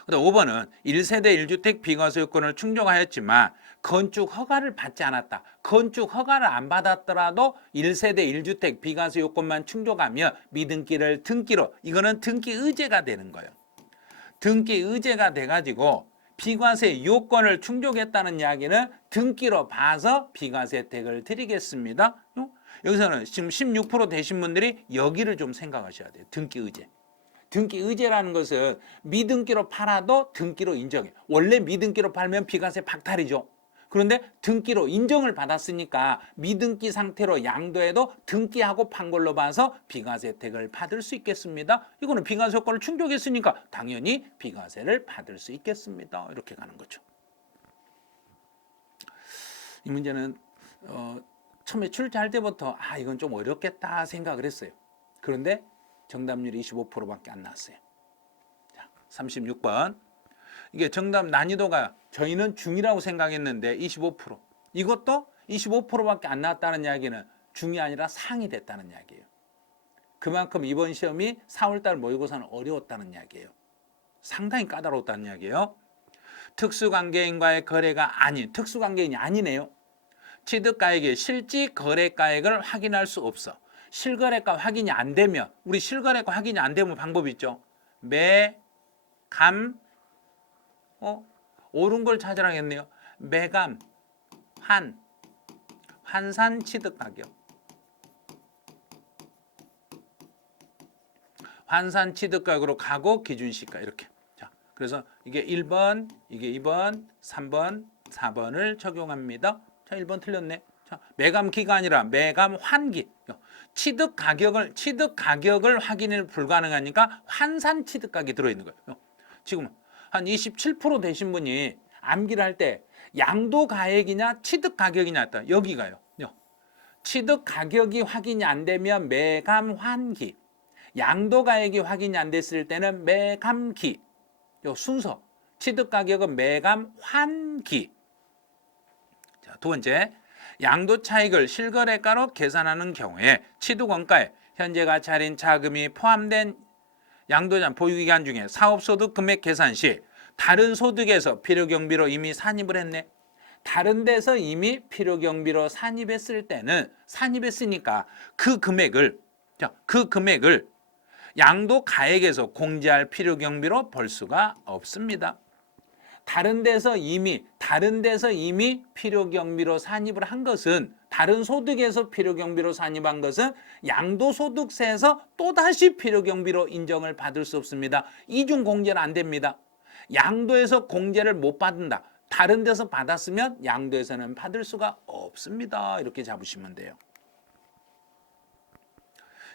그다음 5번은 1세대 1주택 비과세 요건을 충족하였지만 건축 허가를 받지 않았다. 건축 허가를 안 받았더라도 1세대 1주택 비과세 요건만 충족하면 미등기를 등기로, 이거는 등기 의제가 되는 거예요. 등기 의제가 돼가지고 비과세 요건을 충족했다는 이야기는 등기로 봐서 비과세 혜택을 드리겠습니다. 여기서는 지금 16% 되신 분들이 여기를 좀 생각하셔야 돼요. 등기 의제. 등기 의제라는 것은 미등기로 팔아도 등기로 인정해. 원래 미등기로 팔면 비과세 박탈이죠. 그런데 등기로 인정을 받았으니까 미등기 상태로 양도해도 등기하고 판 걸로 봐서 비과세 혜택을 받을 수 있겠습니다. 이거는 비과세 요건을 충족했으니까 당연히 비과세를 받을 수 있겠습니다. 이렇게 가는 거죠. 이 문제는 처음에 출제할 때부터 이건 좀 어렵겠다 생각을 했어요. 그런데 정답률이 25%밖에 안 나왔어요. 자, 36번. 이게 정답 난이도가 저희는 중이라고 생각했는데 25%. 이것도 25%밖에 안 나왔다는 이야기는 중이 아니라 상이 됐다는 이야기예요. 그만큼 이번 시험이 4월달 모의고사는 어려웠다는 이야기예요. 상당히 까다로웠다는 이야기예요. 특수관계인과의 거래가 아닌, 특수관계인이 아니네요. 취득가액의 실질 거래가액을 확인할 수 없어. 실거래가 확인이 안 되면, 우리 실거래가 확인이 안 되면 방법이 있죠. 매감, 옳은 걸 찾으라겠네요. 매감, 환산 취득가격. 환산 취득가격으로 가고 기준시가 이렇게. 자, 그래서 이게 1번, 이게 2번, 3번, 4번을 적용합니다. 자, 1번 틀렸네. 자, 매감 기간이라 매감 환기. 취득 가격을 확인이 불가능하니까 환산 취득가격이 들어있는 거예요. 지금 한 27% 되신 분이 암기를 할 때 양도 가액이냐 취득 가격이냐 했다. 여기가요. 취득 가격이 확인이 안 되면 매감 환기. 양도 가액이 확인이 안 됐을 때는 매감기. 요 순서. 취득 가격은 매감 환기. 자, 두 번째. 양도 차익을 실거래가로 계산하는 경우에 취득 원가에 현재 가치 할인 차금이 포함된 양도자 보유기간 중에 사업소득 금액 계산 시 다른 소득에서 필요경비로 이미 산입을 했네. 다른 데서 이미 필요경비로 산입했을 때는 산입했으니까 그 금액을 양도 가액에서 공제할 필요경비로 벌 수가 없습니다. 다른 데서 이미 필요경비로 산입을 한 것은, 다른 소득에서 필요경비로 산입한 것은 양도소득세에서 또다시 필요경비로 인정을 받을 수 없습니다. 이중 공제는 안 됩니다. 양도에서 공제를 못 받는다. 다른 데서 받았으면 양도에서는 받을 수가 없습니다. 이렇게 잡으시면 돼요.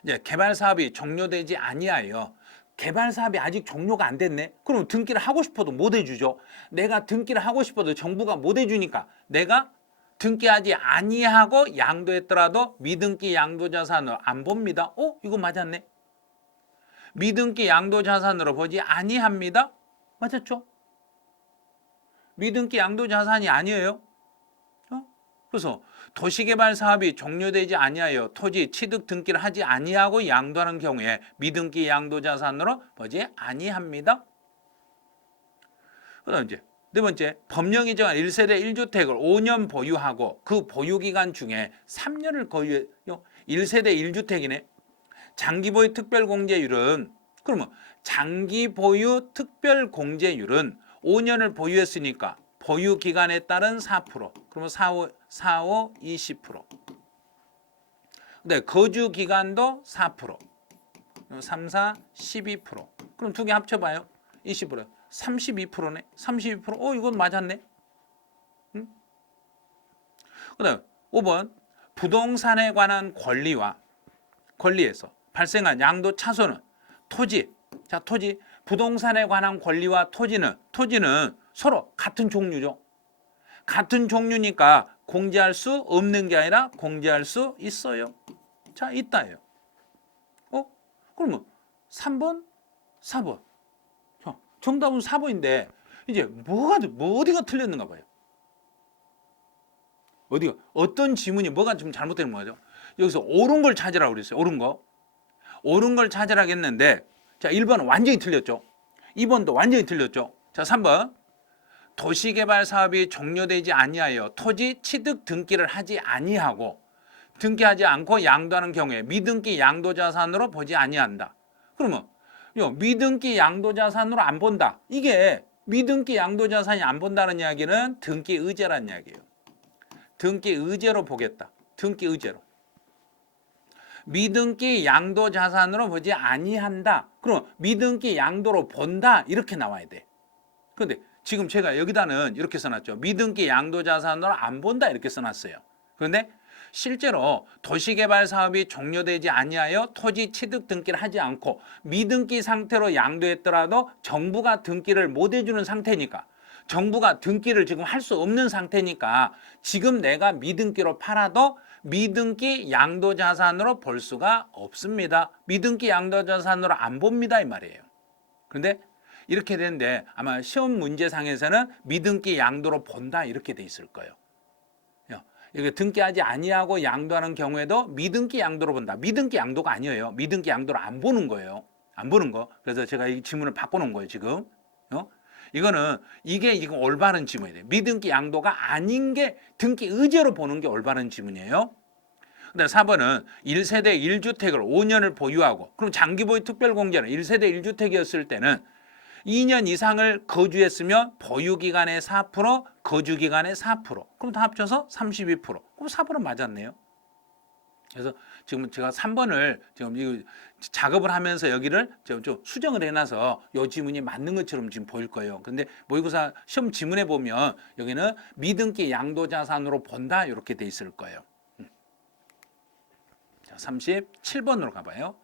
이제 개발 사업이 종료되지 아니하여, 개발 사업이 아직 종료가 안 됐네. 그럼 등기를 하고 싶어도 못 해주죠. 내가 등기를 하고 싶어도 정부가 못 해주니까 내가 등기하지 아니하고 양도했더라도 미등기 양도자산으로 안 봅니다. 이거 맞았네. 미등기 양도자산으로 보지 아니합니다. 맞았죠? 미등기 양도자산이 아니에요. 그래서 도시개발 사업이 종료되지 아니하여 토지 취득 등기를 하지 아니하고 양도하는 경우에 미등기 양도자산으로 보지 아니합니다. 그다음 이제 네 번째, 법령이 정한 1세대 1주택을 5년 보유하고 그 보유기간 중에 3년을 거유해. 1세대 1주택이네. 장기보유 특별공제율은, 그러면 장기보유 특별공제율은 5년을 보유했으니까 보유기간에 따른 4%. 그러면 4, 5, 20%. 네, 거주 기간도 4%. 3, 4, 12%. 그럼 두 개 합쳐봐요. 20%. 32%네. 32%. 이건 맞았네. 응? 그다음 5번. 부동산에 관한 권리에서 발생한 양도 차손은 토지. 자, 토지. 부동산에 관한 권리와 토지는 서로 같은 종류죠. 같은 종류니까 공제할 수 없는 게 아니라 공제할 수 있어요. 자, 있다예요. 그러면 3번, 4번. 정답은 4번인데 이제 어디가 틀렸는가 봐요. 어떤 지문이 뭐가 좀 잘못된 거죠? 여기서 옳은 걸 찾으라고 그랬어요. 옳은 걸 찾으라고 했는데 자, 1번은 완전히 틀렸죠. 2번도 완전히 틀렸죠. 자, 3번. 도시개발 사업이 종료되지 아니하여 토지 취득 등기를 하지 아니하고 등기하지 않고 양도하는 경우에 미등기 양도자산으로 보지 아니한다. 그러면 미등기 양도자산으로 안 본다. 이게 미등기 양도자산이 안 본다는 이야기는 등기 의제라는 이야기예요. 등기 의제로 보겠다. 등기 의제로. 미등기 양도자산으로 보지 아니한다. 그럼 미등기 양도로 본다. 이렇게 나와야 돼. 그런데 지금 제가 여기다는 이렇게 써놨죠. 미등기 양도자산으로 안 본다. 이렇게 써놨어요. 그런데 실제로 도시개발 사업이 종료되지 아니하여 토지 취득 등기를 하지 않고 미등기 상태로 양도했더라도 정부가 등기를 못 해주는 상태니까 정부가 등기를 지금 할 수 없는 상태니까 지금 내가 미등기로 팔아도 미등기 양도자산으로 볼 수가 없습니다. 미등기 양도자산으로 안 봅니다. 이 말이에요. 그런데 이렇게 되는데 아마 시험 문제상에서는 미등기 양도로 본다 이렇게 돼 있을 거예요. 이게 등기하지 아니하고 양도하는 경우에도 미등기 양도로 본다. 미등기 양도가 아니에요. 미등기 양도를 안 보는 거예요. 안 보는 거. 그래서 제가 이 지문을 바꿔놓은 거예요. 지금. 이게 지금 올바른 지문이에요. 미등기 양도가 아닌 게 등기 의제로 보는 게 올바른 지문이에요. 근데 4번은 1세대 1주택을 5년을 보유하고 그럼 장기보유 특별공제는 1세대 1주택이었을 때는 2년 이상을 거주했으면 보유기간의 4%, 거주기간의 4%. 그럼 다 합쳐서 32%. 그럼 4번은 맞았네요. 그래서 지금 제가 3번을 지금 이 작업을 하면서 여기를 좀 수정을 해놔서 이 지문이 맞는 것처럼 지금 보일 거예요. 근데 모의고사 시험 지문에 보면 여기는 미등기 양도자산으로 본다 이렇게 돼 있을 거예요. 자, 37번으로 가봐요.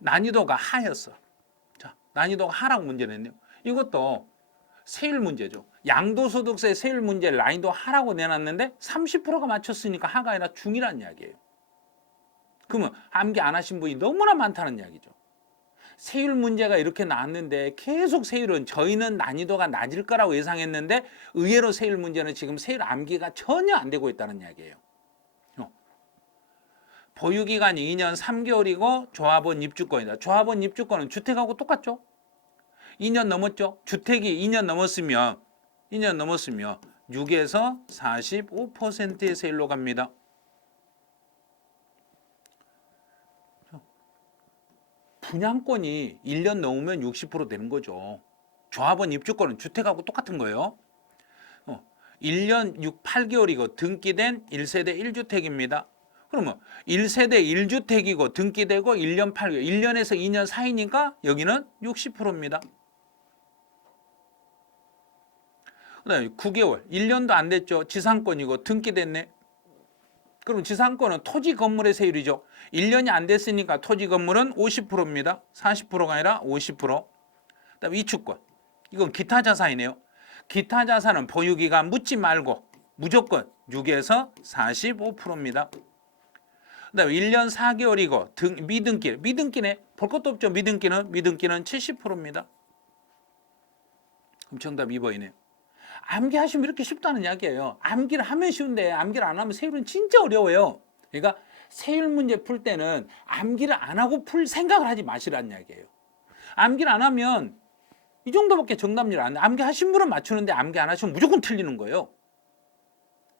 난이도가 하였어. 난이도가 하라고 문제를 냈네요. 이것도 세율 문제죠. 양도소득세 세율 문제를 난이도 하라고 내놨는데 30%가 맞췄으니까 하가 아니라 중이라는 이야기예요. 그러면 암기 안 하신 분이 너무나 많다는 이야기죠. 세율 문제가 이렇게 나왔는데 계속 세율은 저희는 난이도가 낮을 거라고 예상했는데 의외로 세율 문제는 지금 세율 암기가 전혀 안 되고 있다는 이야기예요. 보유기간이 2년 3개월이고 조합원 입주권이다. 조합원 입주권은 주택하고 똑같죠? 2년 넘었죠? 주택이 2년 넘었으면 6에서 45%의 세율로 갑니다. 분양권이 1년 넘으면 60% 되는 거죠. 조합원 입주권은 주택하고 똑같은 거예요. 1년 8개월이고 등기된 1세대 1주택입니다. 그러면 1세대 1주택이고 등기되고 1년 8개월, 1년에서 2년 사이니까 여기는 60%입니다. 그다음에 9개월, 1년도 안 됐죠. 지상권이고 등기됐네. 그럼 지상권은 토지 건물의 세율이죠. 1년이 안 됐으니까 토지 건물은 50%입니다. 40%가 아니라 50%. 그다음에 이축권. 이건 기타 자산이네요. 기타 자산은 보유기간 묻지 말고 무조건 6에서 45%입니다. 그다음에 1년 4개월이고 미등기네. 볼 것도 없죠. 미등기는 70%입니다. 그럼 정답 2번이네요. 암기하시면 이렇게 쉽다는 이야기예요. 암기를 하면 쉬운데 암기를 안 하면 세율은 진짜 어려워요. 그러니까 세율 문제 풀 때는 암기를 안 하고 풀 생각을 하지 마시라는 이야기예요. 암기를 안 하면 이 정도밖에 정답률 안 돼. 암기하신 분은 맞추는데 암기 안 하시면 무조건 틀리는 거예요.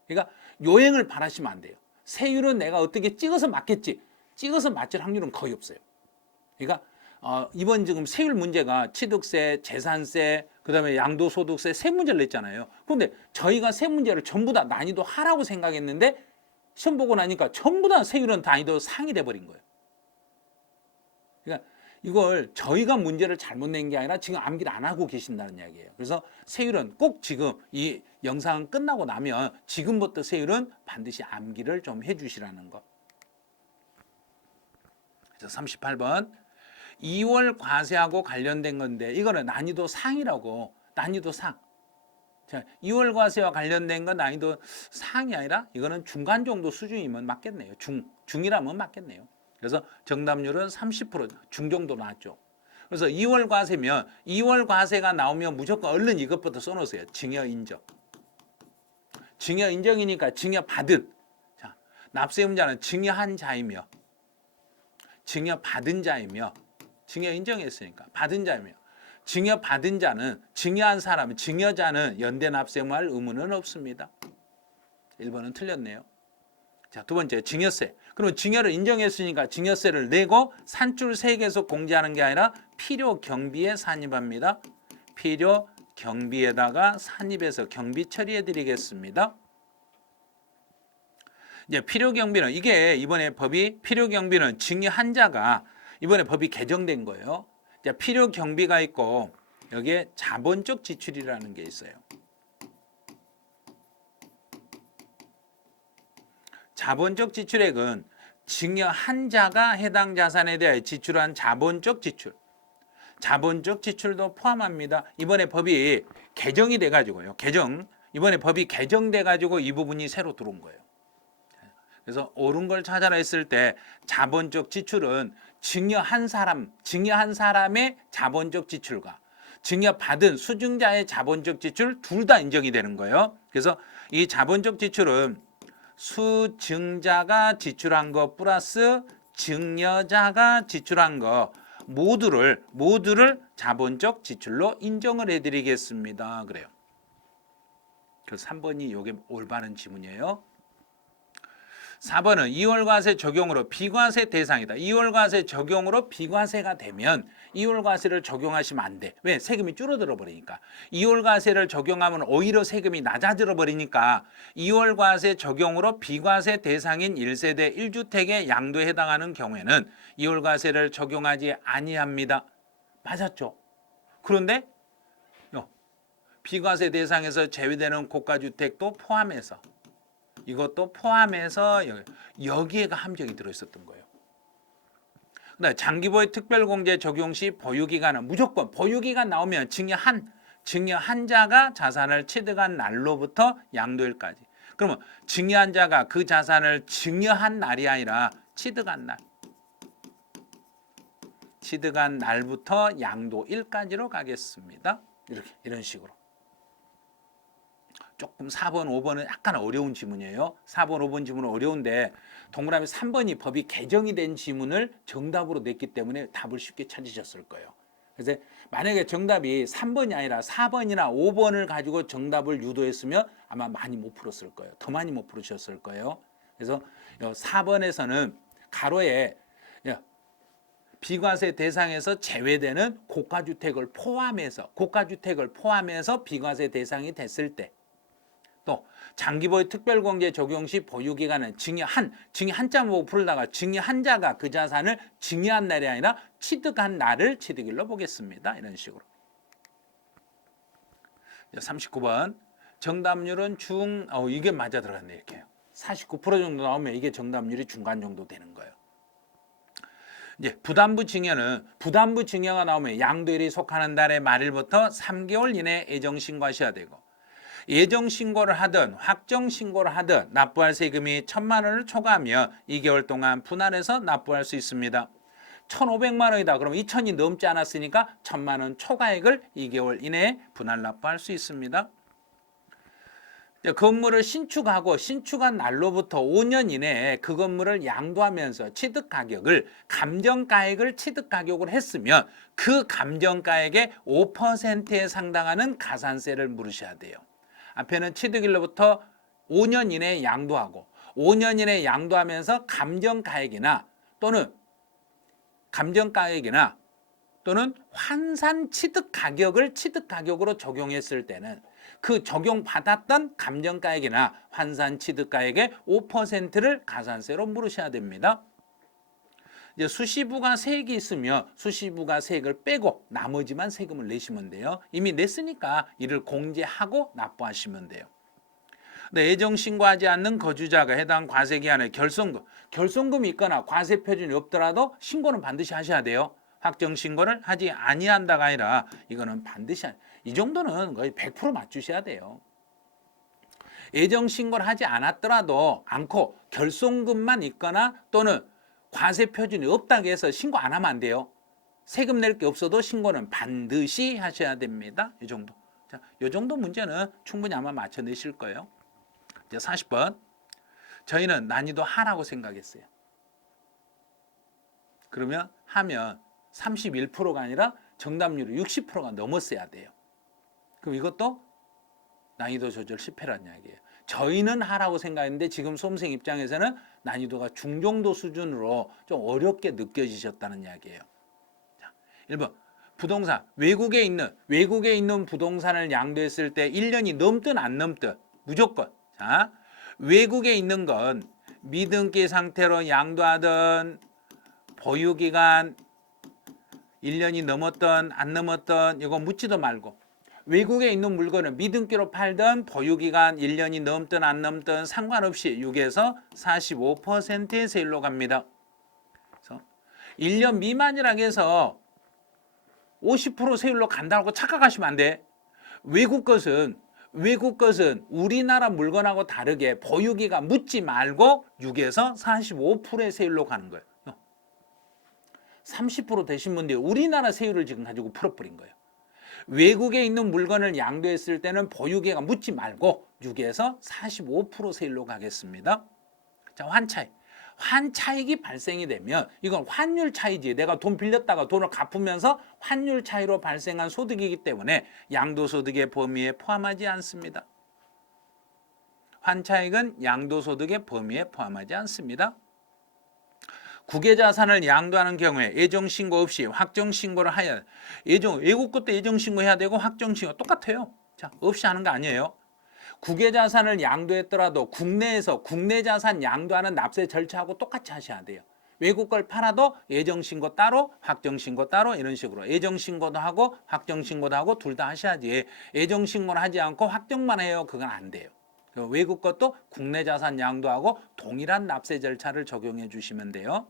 그러니까 요행을 바라시면 안 돼요. 세율은 내가 어떻게 찍어서 맞겠지. 찍어서 맞을 확률은 거의 없어요. 그러니까 이번 지금 세율 문제가 취득세, 재산세, 그다음에 양도소득세 세 문제를 냈잖아요. 그런데 저희가 세 문제를 전부 다 난이도 하라고 생각했는데 시험 보고 나니까 전부 다 세율은 난이도 상이 돼버린 거예요. 그러니까 이걸 저희가 문제를 잘못 낸 게 아니라 지금 암기를 안 하고 계신다는 이야기예요. 그래서 세율은 꼭 지금 이 영상 끝나고 나면 지금부터 세율은 반드시 암기를 좀 해주시라는 거. 그래서 38번 2월 과세하고 관련된 건데 이거는 난이도 상이라고. 난이도 상. 자, 2월 과세와 관련된 건 난이도 상이 아니라 이거는 중간 정도 수준이면 맞겠네요. 중이라면 맞겠네요. 그래서 정답률은 30%, 중 정도 나왔죠. 그래서 2월 과세면 2월 과세가 나오면 무조건 얼른 이것부터 써놓으세요. 증여 인정. 증여 인정이니까 증여 받은. 자, 납세의무자는 증여한 자이며 증여 받은 자이며 증여 인정했으니까 받은 자이며 증여 받은 자는 증여한 사람, 증여자는 연대 납세의무할 의무는 없습니다. 1번은 틀렸네요. 자, 두 번째 증여세. 그럼 증여를 인정했으니까 증여세를 내고 산출 세계에서 공제하는 게 아니라 필요 경비에 산입합니다. 필요 경비에다가 산입해서 경비 처리해 드리겠습니다. 이제 필요 경비는 이게 이번에 법이 필요 경비는 증여한 자가 이번에 법이 개정된 거예요. 자, 필요 경비가 있고 여기에 자본적 지출이라는 게 있어요. 자본적 지출액은 증여한 자가 해당 자산에 대해 지출한 자본적 지출. 자본적 지출도 포함합니다. 이번에 법이 개정이 돼 가지고요. 이번에 법이 개정돼 가지고 이 부분이 새로 들어온 거예요. 그래서 옳은 걸 찾아라 했을 때 자본적 지출은 증여한 사람의 자본적 지출과 증여받은 수증자의 자본적 지출 둘 다 인정이 되는 거예요. 그래서 이 자본적 지출은 수증자가 지출한 거 플러스 증여자가 지출한 거 모두를 자본적 지출로 인정을 해드리겠습니다. 그래요. 그래서 3번이 이게 올바른 지문이에요. 4번은 2월 과세 적용으로 비과세 대상이다. 2월 과세 적용으로 비과세가 되면 2월 과세를 적용하시면 안 돼. 왜? 세금이 줄어들어 버리니까. 2월 과세를 적용하면 오히려 세금이 낮아져 버리니까 2월 과세 적용으로 비과세 대상인 1세대 1주택의 양도에 해당하는 경우에는 2월 과세를 적용하지 아니합니다. 맞았죠? 그런데 비과세 대상에서 제외되는 고가주택도 포함해서 이것도 포함해서 여기에가 함정이 들어있었던 거예요. 그다음에 장기보유 특별공제 적용 시 보유기간은 무조건 보유기간 나오면 증여한 자가 자산을 취득한 날로부터 양도일까지. 그러면 증여한 자가 그 자산을 증여한 날이 아니라 취득한 날부터 양도일까지로 가겠습니다. 이런 식으로. 조금 4번, 5번은 약간 어려운 지문이에요. 4번, 5번 지문은 어려운데 동그라미 3번이 법이 개정이 된 지문을 정답으로 냈기 때문에 답을 쉽게 찾으셨을 거예요. 그래서 만약에 정답이 3번이 아니라 4번이나 5번을 가지고 정답을 유도했으면 아마 많이 못 풀었을 거예요. 더 많이 못 풀으셨을 거예요. 그래서 4번에서는 가로에 비과세 대상에서 제외되는 고가주택을 포함해서 비과세 대상이 됐을 때 또 장기보유 특별공제 적용 시 보유기간은 증여한 보고 풀다가 증여한 자가 그 자산을 증여한 날이 아니라 취득한 날을 취득일로 보겠습니다. 이런 식으로. 39번 정답률은 이게 맞아 들어갔네. 이렇게 49% 정도 나오면 이게 정답률이 중간 정도 되는 거예요. 이제 부담부 증여가 나오면 양도일이 속하는 달의 말일부터 3개월 이내에 예정신고하셔야 되고 예정신고를 하든 확정신고를 하든 납부할 세금이 1,000만 원을 초과하면 2개월 동안 분할해서 납부할 수 있습니다. 1,500만 원이다. 그럼 2,000이 넘지 않았으니까 1,000만 원 초과액을 2개월 이내에 분할 납부할 수 있습니다. 건물을 신축하고 신축한 날로부터 5년 이내에 그 건물을 양도하면서 감정가액을 취득가격으로 했으면 그 감정가액의 5%에 상당하는 가산세를 물으셔야 돼요. 앞에는 취득일로부터 5년 이내에 양도하고 5년 이내에 양도하면서 감정가액이나 또는 환산 취득가격을 취득가격으로 적용했을 때는 그 적용받았던 감정가액이나 환산취득가액의 5%를 가산세로 물으셔야 됩니다. 이제 수시부가세액이 있으면 수시부가세액을 빼고 나머지만 세금을 내시면 돼요. 이미 냈으니까 이를 공제하고 납부하시면 돼요. 근데 애정신고하지 않는 거주자가 해당 과세기한에 결손금이 있거나 과세표준이 없더라도 신고는 반드시 하셔야 돼요. 확정신고를 하지 아니한다가 아니라 이거는 반드시 이 정도는 거의 100% 맞추셔야 돼요. 애정신고를 하지 않았더라도 않고 결손금만 있거나 또는 과세표준이 없다고 해서 신고 안 하면 안 돼요. 세금 낼 게 없어도 신고는 반드시 하셔야 됩니다. 이 정도. 자, 이 정도 문제는 충분히 아마 맞춰내실 거예요. 이제 40번. 저희는 난이도 하라고 생각했어요. 그러면 하면 31%가 아니라 정답률이 60%가 넘었어야 돼요. 그럼 이것도 난이도 조절 실패라는 이야기예요. 저희는 하라고 생각했는데 지금 수험생 입장에서는 난이도가 중정도 수준으로 좀 어렵게 느껴지셨다는 이야기예요. 자, 1번. 부동산, 외국에 있는 부동산을 양도했을 때 1년이 넘든 안 넘든 무조건. 자, 외국에 있는 건 미등기 상태로 양도하든 보유기간 1년이 넘었든 안 넘었든 이거 묻지도 말고, 외국에 있는 물건을 미등기로 팔든 보유기간 1년이 넘든 안 넘든 상관없이 6에서 45%의 세율로 갑니다. 그래서 1년 미만이라고 해서 50% 세율로 간다고 착각하시면 안 돼. 외국 것은 우리나라 물건하고 다르게 보유기간 묻지 말고 6에서 45%의 세율로 가는 거예요. 30% 되신 분들이 우리나라 세율을 지금 가지고 풀어버린 거예요. 외국에 있는 물건을 양도했을 때는 보유기간 묻지 말고 6에서 45% 세율로 가겠습니다. 자, 환차익이 발생이 되면 이건 환율 차이지. 내가 돈 빌렸다가 돈을 갚으면서 환율 차이로 발생한 소득이기 때문에 양도소득의 범위에 포함하지 않습니다. 환차익은 양도소득의 범위에 포함하지 않습니다. 국외자산을 양도하는 경우에 예정신고 없이 확정신고를 하여, 외국 것도 예정신고해야 되고 확정신고 똑같아요. 자, 없이 하는 거 아니에요. 국외자산을 양도했더라도 국내에서 국내자산 양도하는 납세 절차하고 똑같이 하셔야 돼요. 외국 걸 팔아도 예정신고 따로 확정신고 따로 이런 식으로 예정신고도 하고 확정신고도 하고 둘 다 하셔야지, 예정신고를 하지 않고 확정만 해요. 그건 안 돼요. 외국 것도 국내자산 양도하고 동일한 납세 절차를 적용해 주시면 돼요.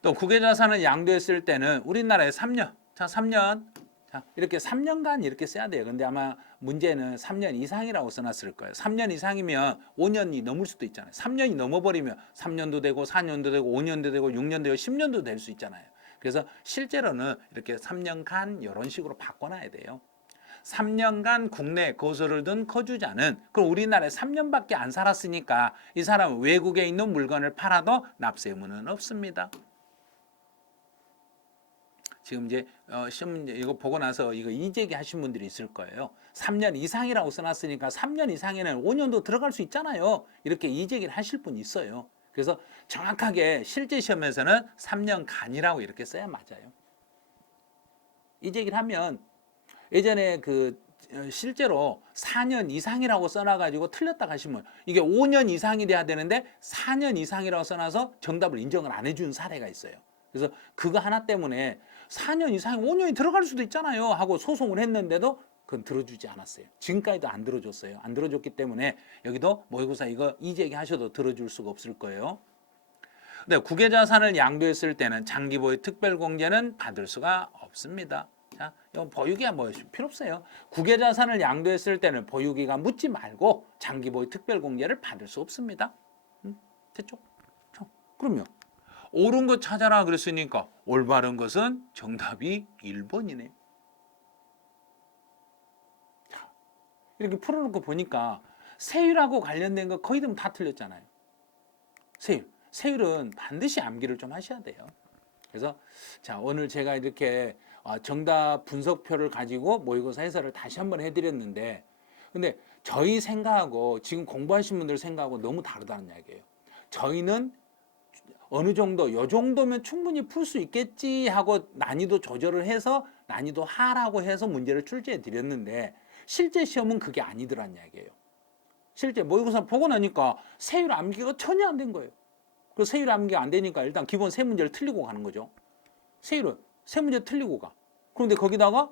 또 국외자산을 양도했을 때는 우리나라에 3년, 자 3년, 자 이렇게 3년간 이렇게 써야 돼요. 근데 아마 문제는 3년 이상이라고 써놨을 거예요. 3년 이상이면 5년이 넘을 수도 있잖아요. 3년이 넘어버리면 3년도 되고 4년도 되고 5년도 되고 6년도 되고 10년도 될 수 있잖아요. 그래서 실제로는 이렇게 3년간 이런 식으로 바꿔놔야 돼요. 3년간 국내 거소를 둔 거주자는, 그럼 우리나라에 3년밖에 안 살았으니까 이 사람은 외국에 있는 물건을 팔아도 납세 의무는 없습니다. 지금 이제 시험 문제 이거 보고 나서 이거 이제기 하신 분들이 있을 거예요. 3년 이상이라고 써놨으니까 3년 이상에는 5년도 들어갈 수 있잖아요. 이렇게 이제기를 하실 분이 있어요. 그래서 정확하게 실제 시험에서는 3년간이라고 이렇게 써야 맞아요. 이제기를 하면 예전에 실제로 4년 이상이라고 써놔가지고 틀렸다 하시면 이게 5년 이상이 돼야 되는데 4년 이상이라고 써놔서 정답을 인정을 안 해준 사례가 있어요. 그래서 그거 하나 때문에 4년 이상이 5년이 들어갈 수도 있잖아요 하고 소송을 했는데도 그건 들어주지 않았어요. 지금까지도 안 들어줬어요. 안 들어줬기 때문에 여기도 모의고사 이거 이제기 하셔도 들어줄 수가 없을 거예요. 근데 국외자산을 양도했을 때는 장기보유 특별공제는 받을 수가 없습니다. 자, 이건 보유기간 뭐 필요 없어요. 국외자산을 양도했을 때는 보유기간 묻지 말고 장기보유 특별공제를 받을 수 없습니다. 됐죠? 그럼요. 옳은 거 찾아라 그랬으니까 올바른 것은 정답이 1번이네. 이렇게 풀어놓고 보니까 세율하고 관련된 거 거의 다 틀렸잖아요. 세율은 반드시 암기를 좀 하셔야 돼요. 그래서 자, 오늘 제가 이렇게 정답 분석표를 가지고 모의고사 해설을 다시 한번 해드렸는데, 근데 저희 생각하고 지금 공부하신 분들 생각하고 너무 다르다는 이야기예요. 저희는 어느 정도 요 정도면 충분히 풀 수 있겠지 하고 난이도 조절을 해서 난이도 하라고 해서 문제를 출제해 드렸는데, 실제 시험은 그게 아니더란 이야기예요. 실제 모의고사 보고 나니까 세율 암기가 전혀 안 된 거예요. 그 세율 암기가 안 되니까 일단 기본 세 문제를 틀리고 가는 거죠. 세율은 세 문제 틀리고 가. 그런데 거기다가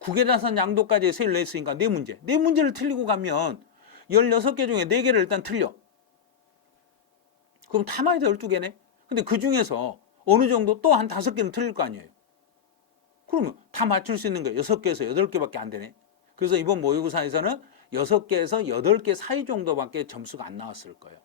국외자산 양도까지 세율 냈으니까 네 문제. 네 문제를 틀리고 가면 16개 중에 4개를 일단 틀려. 그럼 다 많이 돼 12개네. 근데 그 중에서 어느 정도 또 한 5개는 틀릴 거 아니에요. 그러면 다 맞출 수 있는 거 6개에서 8개밖에 안 되네. 그래서 이번 모의고사에서는 6개에서 8개 사이 정도밖에 점수가 안 나왔을 거예요.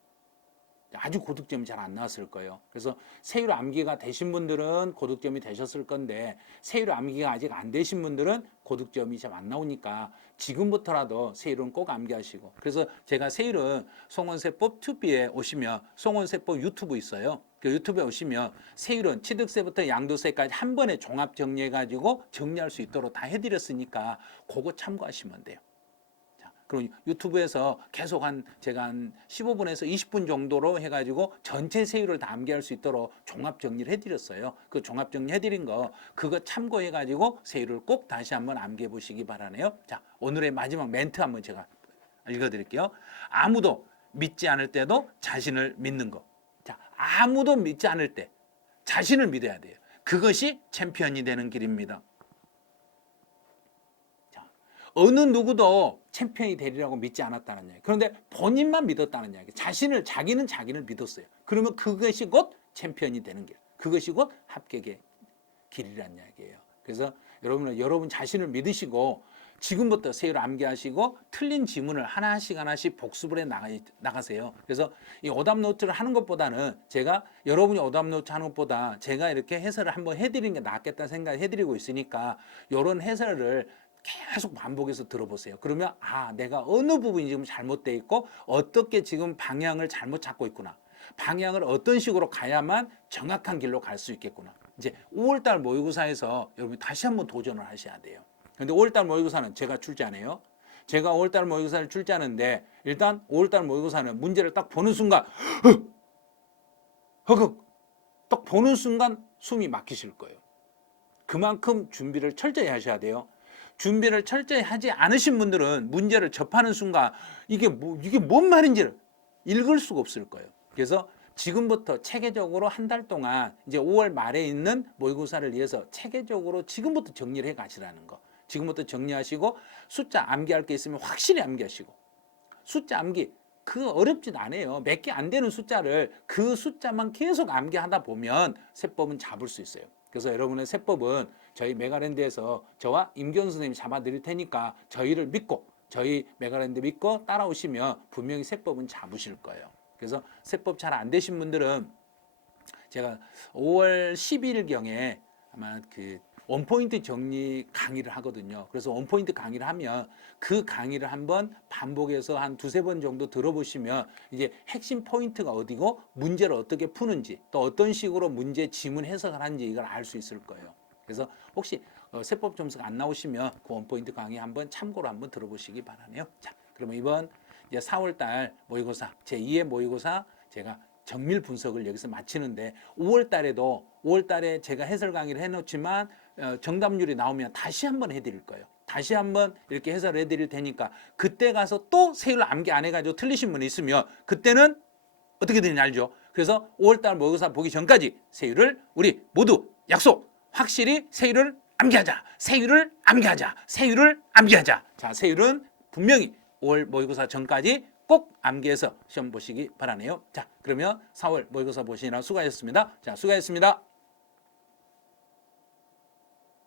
아주 고득점이 잘 안 나왔을 거예요. 그래서 세율 암기가 되신 분들은 고득점이 되셨을 건데 세율 암기가 아직 안 되신 분들은 고득점이 잘 안 나오니까 지금부터라도 세율은 꼭 암기하시고, 그래서 제가 세율은 송원세법 튜브에 오시면 송원세법 유튜브 있어요. 그 유튜브에 오시면 세율은 취득세부터 양도세까지 한 번에 종합 정리해가지고 정리할 수 있도록 다 해드렸으니까 그거 참고하시면 돼요. 그럼 유튜브에서 계속 제가 한 15분에서 20분 정도로 해가지고 전체 세율을 다 암기할 수 있도록 종합 정리를 해드렸어요. 그 종합 정리 해드린 거 그거 참고해가지고 세율을 꼭 다시 한번 암기해 보시기 바라네요. 자, 오늘의 마지막 멘트 한번 제가 읽어드릴게요. 아무도 믿지 않을 때도 자신을 믿는 거. 자, 아무도 믿지 않을 때 자신을 믿어야 돼요. 그것이 챔피언이 되는 길입니다. 어느 누구도 챔피언이 되리라고 믿지 않았다는 이야기. 그런데 본인만 믿었다는 이야기. 자기는 자기를 믿었어요. 그러면 그것이 곧 챔피언이 되는 길. 그것이 곧 합격의 길이라는 이야기예요. 그래서 여러분 자신을 믿으시고 지금부터 세율 암기하시고 틀린 지문을 하나씩 복습을 해 나가세요. 그래서 이 오답 노트를 하는 것보다는 여러분이 오답 노트 하는 것보다 제가 이렇게 해설을 한번 해드리는 게 낫겠다 생각해드리고 있으니까 이런 해설을 계속 반복해서 들어보세요. 그러면 내가 어느 부분이 지금 잘못되어 있고 어떻게 지금 방향을 잘못 잡고 있구나. 방향을 어떤 식으로 가야만 정확한 길로 갈 수 있겠구나. 이제 5월달 모의고사에서 여러분 다시 한번 도전을 하셔야 돼요. 근데 5월달 모의고사는 제가 출제하네요. 제가 5월달 모의고사를 출제하는데 일단 5월달 모의고사는 문제를 딱 보는 순간 딱 보는 순간 숨이 막히실 거예요. 그만큼 준비를 철저히 하셔야 돼요. 준비를 철저히 하지 않으신 분들은 문제를 접하는 순간 이게 뭔 말인지를 읽을 수가 없을 거예요. 그래서 지금부터 체계적으로 한 달 동안 이제 5월 말에 있는 모의고사를 위해서 체계적으로 지금부터 정리를 해 가시라는 거. 지금부터 정리하시고 숫자 암기할 게 있으면 확실히 암기하시고, 숫자 암기 어렵진 않아요. 몇 개 안 되는 숫자를 그 숫자만 계속 암기하다 보면 세법은 잡을 수 있어요. 그래서 여러분의 세법은 저희 메가랜드에서 저와 임경수 선생님이 잡아드릴 테니까 저희 메가랜드 믿고 따라오시면 분명히 세법은 잡으실 거예요. 그래서 세법 잘 안 되신 분들은 제가 5월 10일경에 아마 그 원포인트 정리 강의를 하거든요. 그래서 원포인트 강의를 하면 그 강의를 한번 반복해서 한 2-3번 정도 들어보시면 이제 핵심 포인트가 어디고 문제를 어떻게 푸는지 또 어떤 식으로 문제 지문 해석을 하는지 이걸 알 수 있을 거예요. 그래서 혹시 세법 점수가 안 나오시면 그 원포인트 강의 한번 참고로 한번 들어보시기 바라네요. 자, 그러면 이번 이제 4월달 모의고사 제2의 모의고사 제가 정밀 분석을 여기서 마치는데 5월달에 제가 해설 강의를 해놓지만 정답률이 나오면 다시 한번 해드릴 거예요. 다시 한번 이렇게 해설을 해드릴 테니까 그때 가서 또 세율 암기 안 해가지고 틀리신 분이 있으면 그때는 어떻게 되는지 알죠? 그래서 5월달 모의고사 보기 전까지 세율을 우리 모두 약속! 확실히 세율을 암기하자! 세율을 암기하자! 세율을 암기하자! 자, 세율은 분명히 5월 모의고사 전까지 꼭 암기해서 시험 보시기 바라네요. 자, 그러면 4월 모의고사 보시느라 수고하셨습니다. 자, 수고하셨습니다.